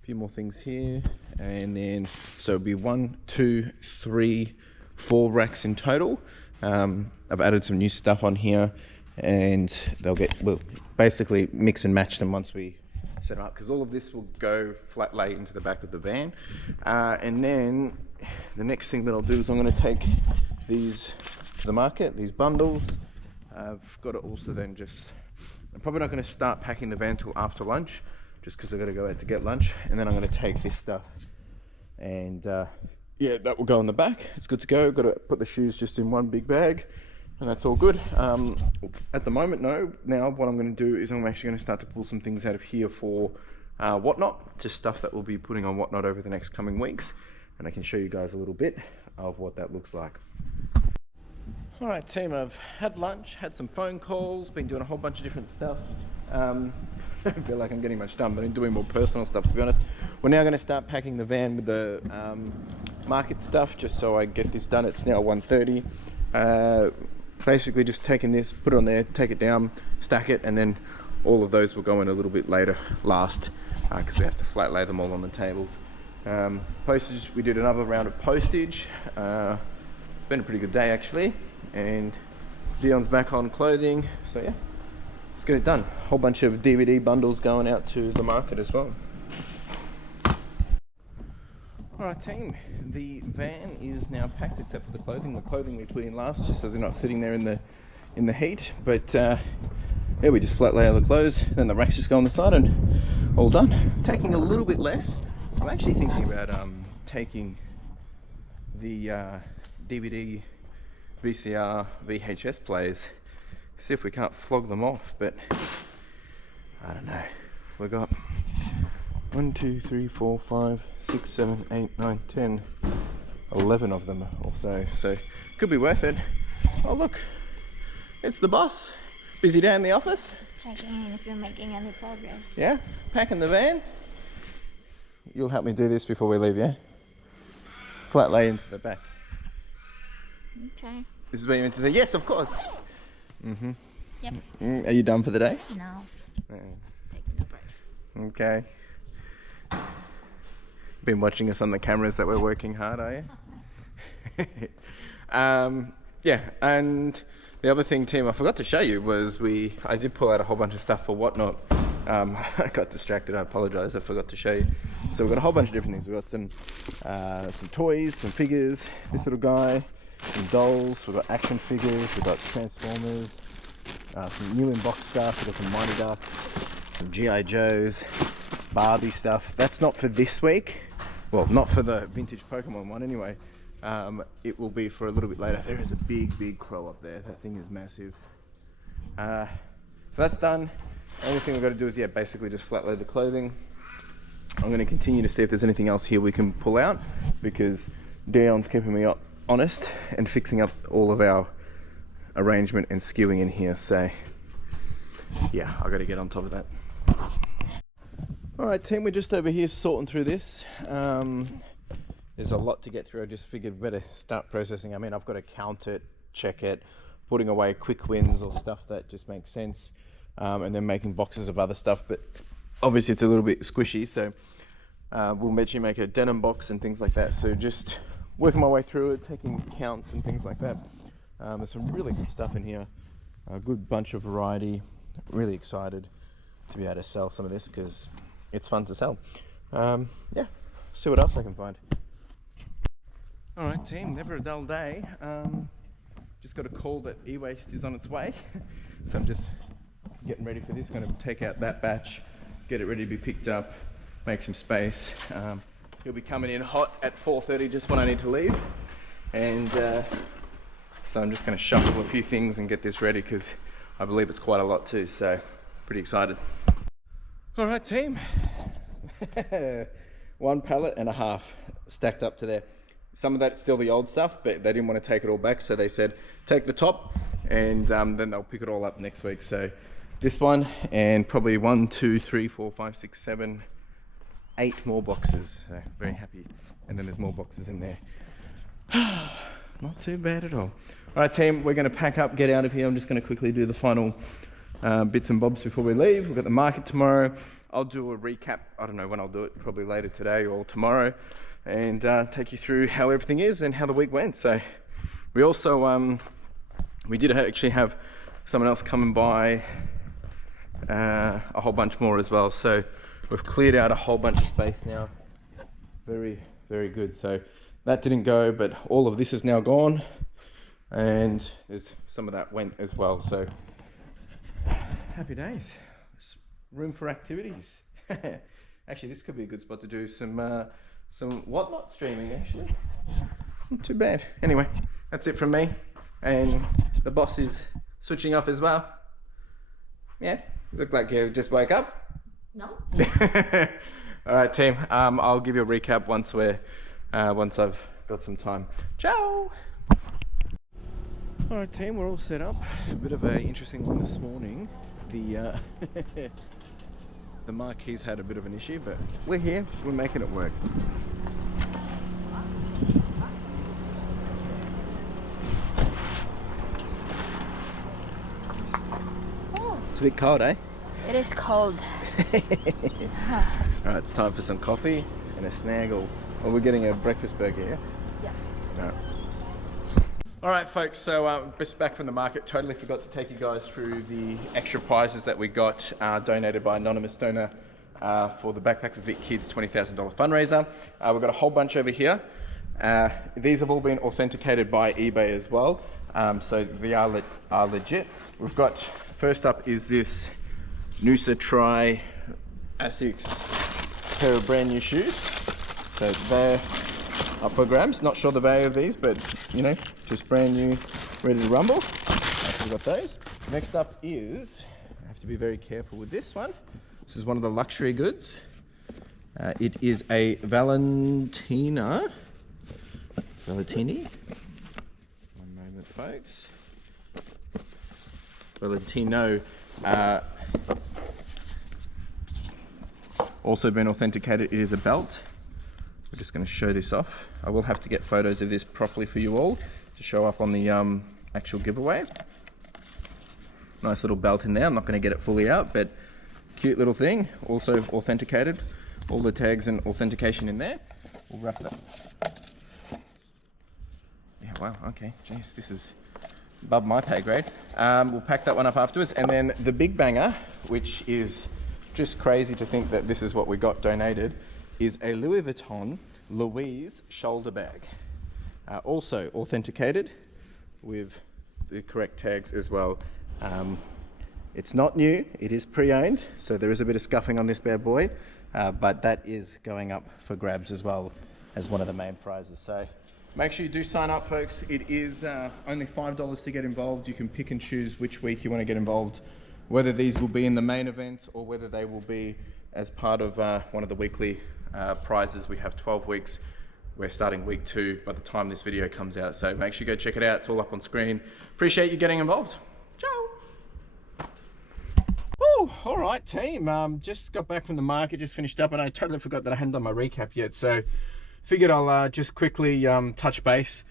few more things here, and then so it'll be 1, 2, 3, 4 racks in total. I've added some new stuff on here, and we'll basically mix and match them once we set them up, because all of this will go flat lay into the back of the van. And then the next thing that I'll do is I'm going to take these to the market, these bundles. I've got to also then I'm probably not going to start packing the van till after lunch, just because I've got to go out to get lunch, and then I'm going to take this stuff and yeah, that will go in the back. It's good to go. Got to put the shoes just in one big bag, and that's all good. At the moment, no. Now what I'm going to do is I'm actually going to start to pull some things out of here for whatnot, just stuff that we'll be putting on whatnot over the next coming weeks, and I can show you guys a little bit of what that looks like. All right team, I've had lunch, had some phone calls, been doing a whole bunch of different stuff. I don't feel like I'm getting much done, but I'm doing more personal stuff, to be honest. We're now going to start packing the van with the market stuff, just so I get this done. It's now 1:30. Basically just taking this, put it on there, take it down, stack it, and then all of those will go in a little bit later, last, because we have to flat lay them all on the tables. Postage, we did another round of postage. It's been a pretty good day actually, and Dion's back on clothing, so yeah, let's get it done. A whole bunch of DVD bundles going out to the market as well. Alright team, the van is now packed except for the clothing. The clothing we put in last, just so they're not sitting there in the heat. But yeah, we just flat lay all the clothes, then the racks just go on the side, and all done. Taking a little bit less. I'm actually thinking about taking the DVD, VCR, VHS players, see if we can't flog them off, but I don't know. We got 1, 2, 3, 4, 5, 6, 7, 8, 9, 10, 11 of them also, so could be worth it. Oh look, it's the boss. Busy day in the office? Just checking in if you're making any progress. Yeah, packing the van. You'll help me do this before we leave, yeah? Flat lay into the back. Okay. This is where you meant to say, yes, of course. Mm-hmm. Yep. Are you done for the day? No. Just taking a break. Okay. Been watching us on the cameras that we're working hard, are you? Yeah, and the other thing, team, I forgot to show you was I did pull out a whole bunch of stuff for whatnot. I got distracted, I apologize, I forgot to show you. So we've got a whole bunch of different things. We've got some toys, some figures, this little guy, some dolls, we've got action figures, we've got Transformers, some new in-box stuff, we've got some Mighty Ducks, some G.I. Joes, Barbie stuff. That's not for this week. Well, not for the vintage Pokemon one anyway. It will be for a little bit later. There is a big crow up there. That thing is massive. So that's done. The only thing we've got to do is, yeah, basically just flat lay the clothing. I'm going to continue to see if there's anything else here we can pull out, because Dion's keeping me honest and fixing up all of our arrangement and skewing in here. So yeah, I've got to get on top of that. Alright team, we're just over here sorting through this. There's a lot to get through. I just figured better start processing. I mean, I've got to count it, check it, putting away quick wins or stuff that just makes sense, and then making boxes of other stuff, but obviously it's a little bit squishy, so we'll eventually make a denim box and things like that. So just working my way through it, taking counts and things like that. There's some really good stuff in here, a good bunch of variety. Really excited to be able to sell some of this because it's fun to sell. Yeah, see what else I can find. All right, team, never a dull day. Just got a call that eWASTE is on its way. So I'm just getting ready for this. Going to take out that batch, get it ready to be picked up, make some space. He'll be coming in hot at 4:30, just when I need to leave. And so I'm just going to shuffle a few things and get this ready because I believe it's quite a lot too. So pretty excited. All right, team. 1.5 pallets stacked up to there. Some of that's still the old stuff, but they didn't want to take it all back, so they said take the top and then they'll pick it all up next week. So this one and probably 1, 2, 3, 4, 5, 6, 7, 8 more boxes. So very happy. And then there's more boxes in there. Not too bad at all. All right, team, we're going to pack up, get out of here. I'm just going to quickly do the final bits and bobs before we leave. We've got the market tomorrow. I'll do a recap. I don't know when I'll do it, probably later today or tomorrow, and take you through how everything is and how the week went. So we also we did actually have someone else come and buy a whole bunch more as well. So we've cleared out a whole bunch of space now. Very, very good. So that didn't go, but all of this is now gone, and there's some of that went as well. So happy days. There's room for activities. Actually, this could be a good spot to do some whatnot streaming, actually. Not too bad. Anyway, that's it from me. And the boss is switching off as well. Yeah, look like you just woke up. No. All right, team. I'll give you a recap once I've got some time. Ciao. All right, team. We're all set up. A bit of an interesting one this morning. The the marquee's had a bit of an issue, but we're here. We're making it work. Oh, It's a bit cold, eh? it is cold. All right, it's time for some coffee and a snaggle. Oh, we're getting a breakfast burger, yeah? Yes. All right. All right, folks, so just back from the market. Totally forgot to take you guys through the extra prizes that we got donated by anonymous donor for the Backpack for Vic Kids $20,000 fundraiser. We've got a whole bunch over here. These have all been authenticated by eBay as well, so they are legit. We've got, first up is this Noosa Tri Asics pair of brand new shoes. So they're up for grabs. Not sure the value of these, but you know, just brand new, ready to rumble. So we've got those. Next up is, I have to be very careful with this one. This is one of the luxury goods. It is a Valentini. One moment, folks. Valentino. Also been authenticated. It is a belt. We're just going to show this off. I will have to get photos of this properly for you all to show up on the actual giveaway. Nice little belt in there. I'm not going to get it fully out, but cute little thing. Also authenticated. All the tags and authentication in there. We'll wrap that. Yeah, wow, okay. Jeez, this is above my pay grade. We'll pack that one up afterwards. And then the big banger, which is just crazy to think that this is what we got donated, is a Louis Vuitton Louise shoulder bag. Also authenticated with the correct tags as well. It's not new, it is pre-owned, so there is a bit of scuffing on this bad boy, but that is going up for grabs as well as one of the main prizes. So make sure you do sign up, folks. It is only $5 to get involved. You can pick and choose which week you want to get involved, whether these will be in the main event or whether they will be as part of one of the weekly prizes. We have 12 weeks. We're starting week 2 by the time this video comes out. So make sure you go check it out. It's all up on screen. Appreciate you getting involved. Ciao. Oh, all right, team. Just got back from the market, just finished up, and I totally forgot that I hadn't done my recap yet. So figured I'll just quickly touch base.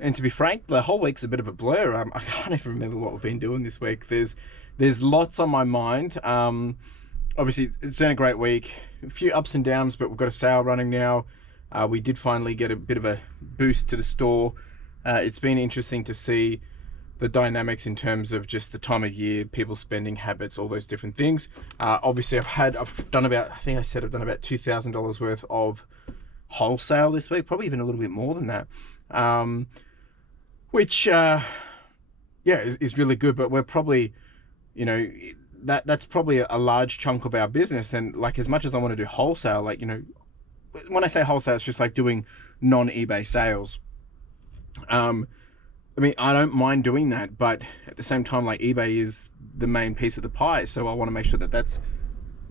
And to be frank, the whole week's a bit of a blur. I can't even remember what we've been doing this week. There's lots on my mind. obviously it's been a great week. A few ups and downs, but we've got a sale running now. We did finally get a bit of a boost to the store. It's been interesting to see the dynamics in terms of just the time of year, people's spending habits, all those different things. Obviously I've done about, I think I said I've done about $2,000 worth of wholesale this week, probably even a little bit more than that. Which is really good, but we're probably, you know, that's probably a large chunk of our business. And like, as much as I want to do wholesale, like, you know, when I say wholesale, it's just like doing non-eBay sales. I mean, I don't mind doing that, but at the same time, like, eBay is the main piece of the pie, so I want to make sure that that's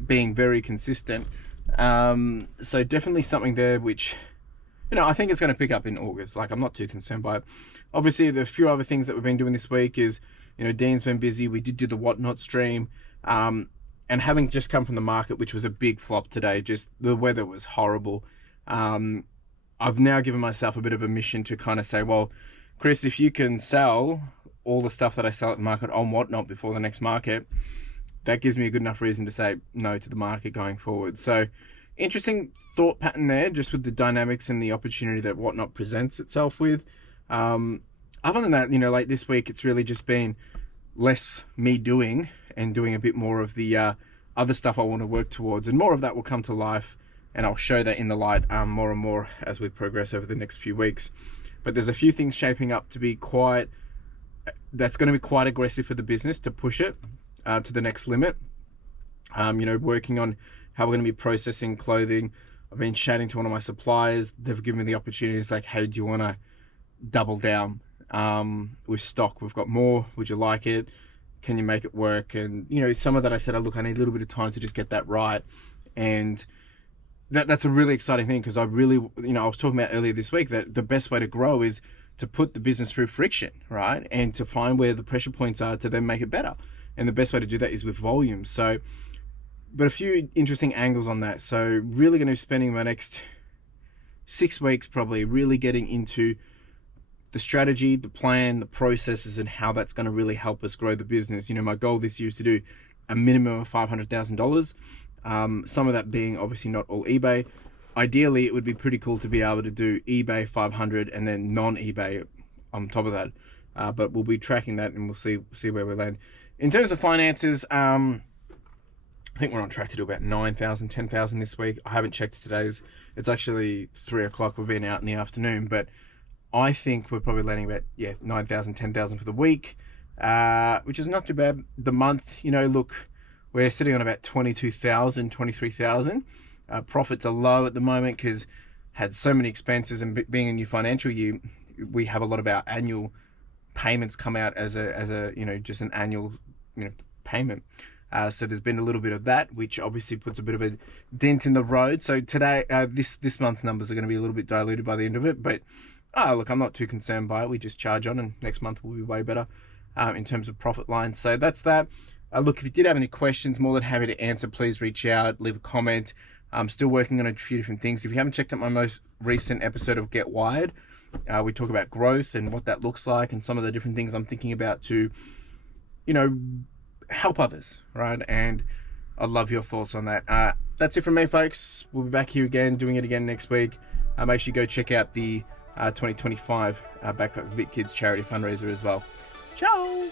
being very consistent. So definitely something there which, you know, I think it's going to pick up in August. Like, I'm not too concerned by it. Obviously, the few other things that we've been doing this week is, you know, Dean's been busy. We did do the Whatnot stream, and having just come from the market, which was a big flop today, just the weather was horrible. I've now given myself a bit of a mission to kind of say, well, Chris, if you can sell all the stuff that I sell at the market on Whatnot before the next market, that gives me a good enough reason to say no to the market going forward. So interesting thought pattern there, just with the dynamics and the opportunity that Whatnot presents itself with. Other than that, you know, like this week, it's really just been less me doing and doing a bit more of the other stuff I want to work towards, and more of that will come to life, and I'll show that in the light more and more as we progress over the next few weeks. But there's a few things shaping up to be that's going to be quite aggressive for the business to push it to the next limit. You know, working on how we're going to be processing clothing. I've been chatting to one of my suppliers. They've given me the opportunity. It's like, hey, do you want to double down with stock? We've got more. Would you like it? Can you make it work? And, you know, some of that I said, oh, look, I need a little bit of time to just get that right. And that's a really exciting thing, because I really, you know, I was talking about earlier this week that the best way to grow is to put the business through friction, right? And to find where the pressure points are to then make it better. And the best way to do that is with volume. So, but a few interesting angles on that. So really going to be spending my next 6 weeks probably really getting into the strategy, the plan, the processes, and how that's going to really help us grow the business. You know, my goal this year is to do a minimum of $500,000. Some of that being obviously not all eBay. Ideally, it would be pretty cool to be able to do eBay 500 and then non-eBay on top of that. But we'll be tracking that, and we'll see where we land. In terms of finances, I think we're on track to do about 9,000, 10,000 this week. I haven't checked today's. It's actually 3 o'clock. We've been out in the afternoon, but I think we're probably landing about 9,000, 10,000 for the week, which is not too bad. The month, you know, look, we're sitting on about 22,000, 23,000. Profits are low at the moment because had so many expenses, and being a new financial year, we have a lot of our annual payments come out as a you know, just an annual, you know, payment. So there's been a little bit of that, which obviously puts a bit of a dent in the road. So today, this month's numbers are going to be a little bit diluted by the end of it, but look, I'm not too concerned by it. We just charge on, and next month will be way better in terms of profit lines. So that's that. Look, if you did have any questions, more than happy to answer. Please reach out, leave a comment. I'm still working on a few different things. If you haven't checked out my most recent episode of Get Wired, we talk about growth and what that looks like, and some of the different things I'm thinking about to, you know, help others, right? And I'd love your thoughts on that. That's it from me, folks. We'll be back here again, doing it again next week. Make sure you go check out the 2025 Backpack for Bit Kids charity fundraiser as well. Ciao!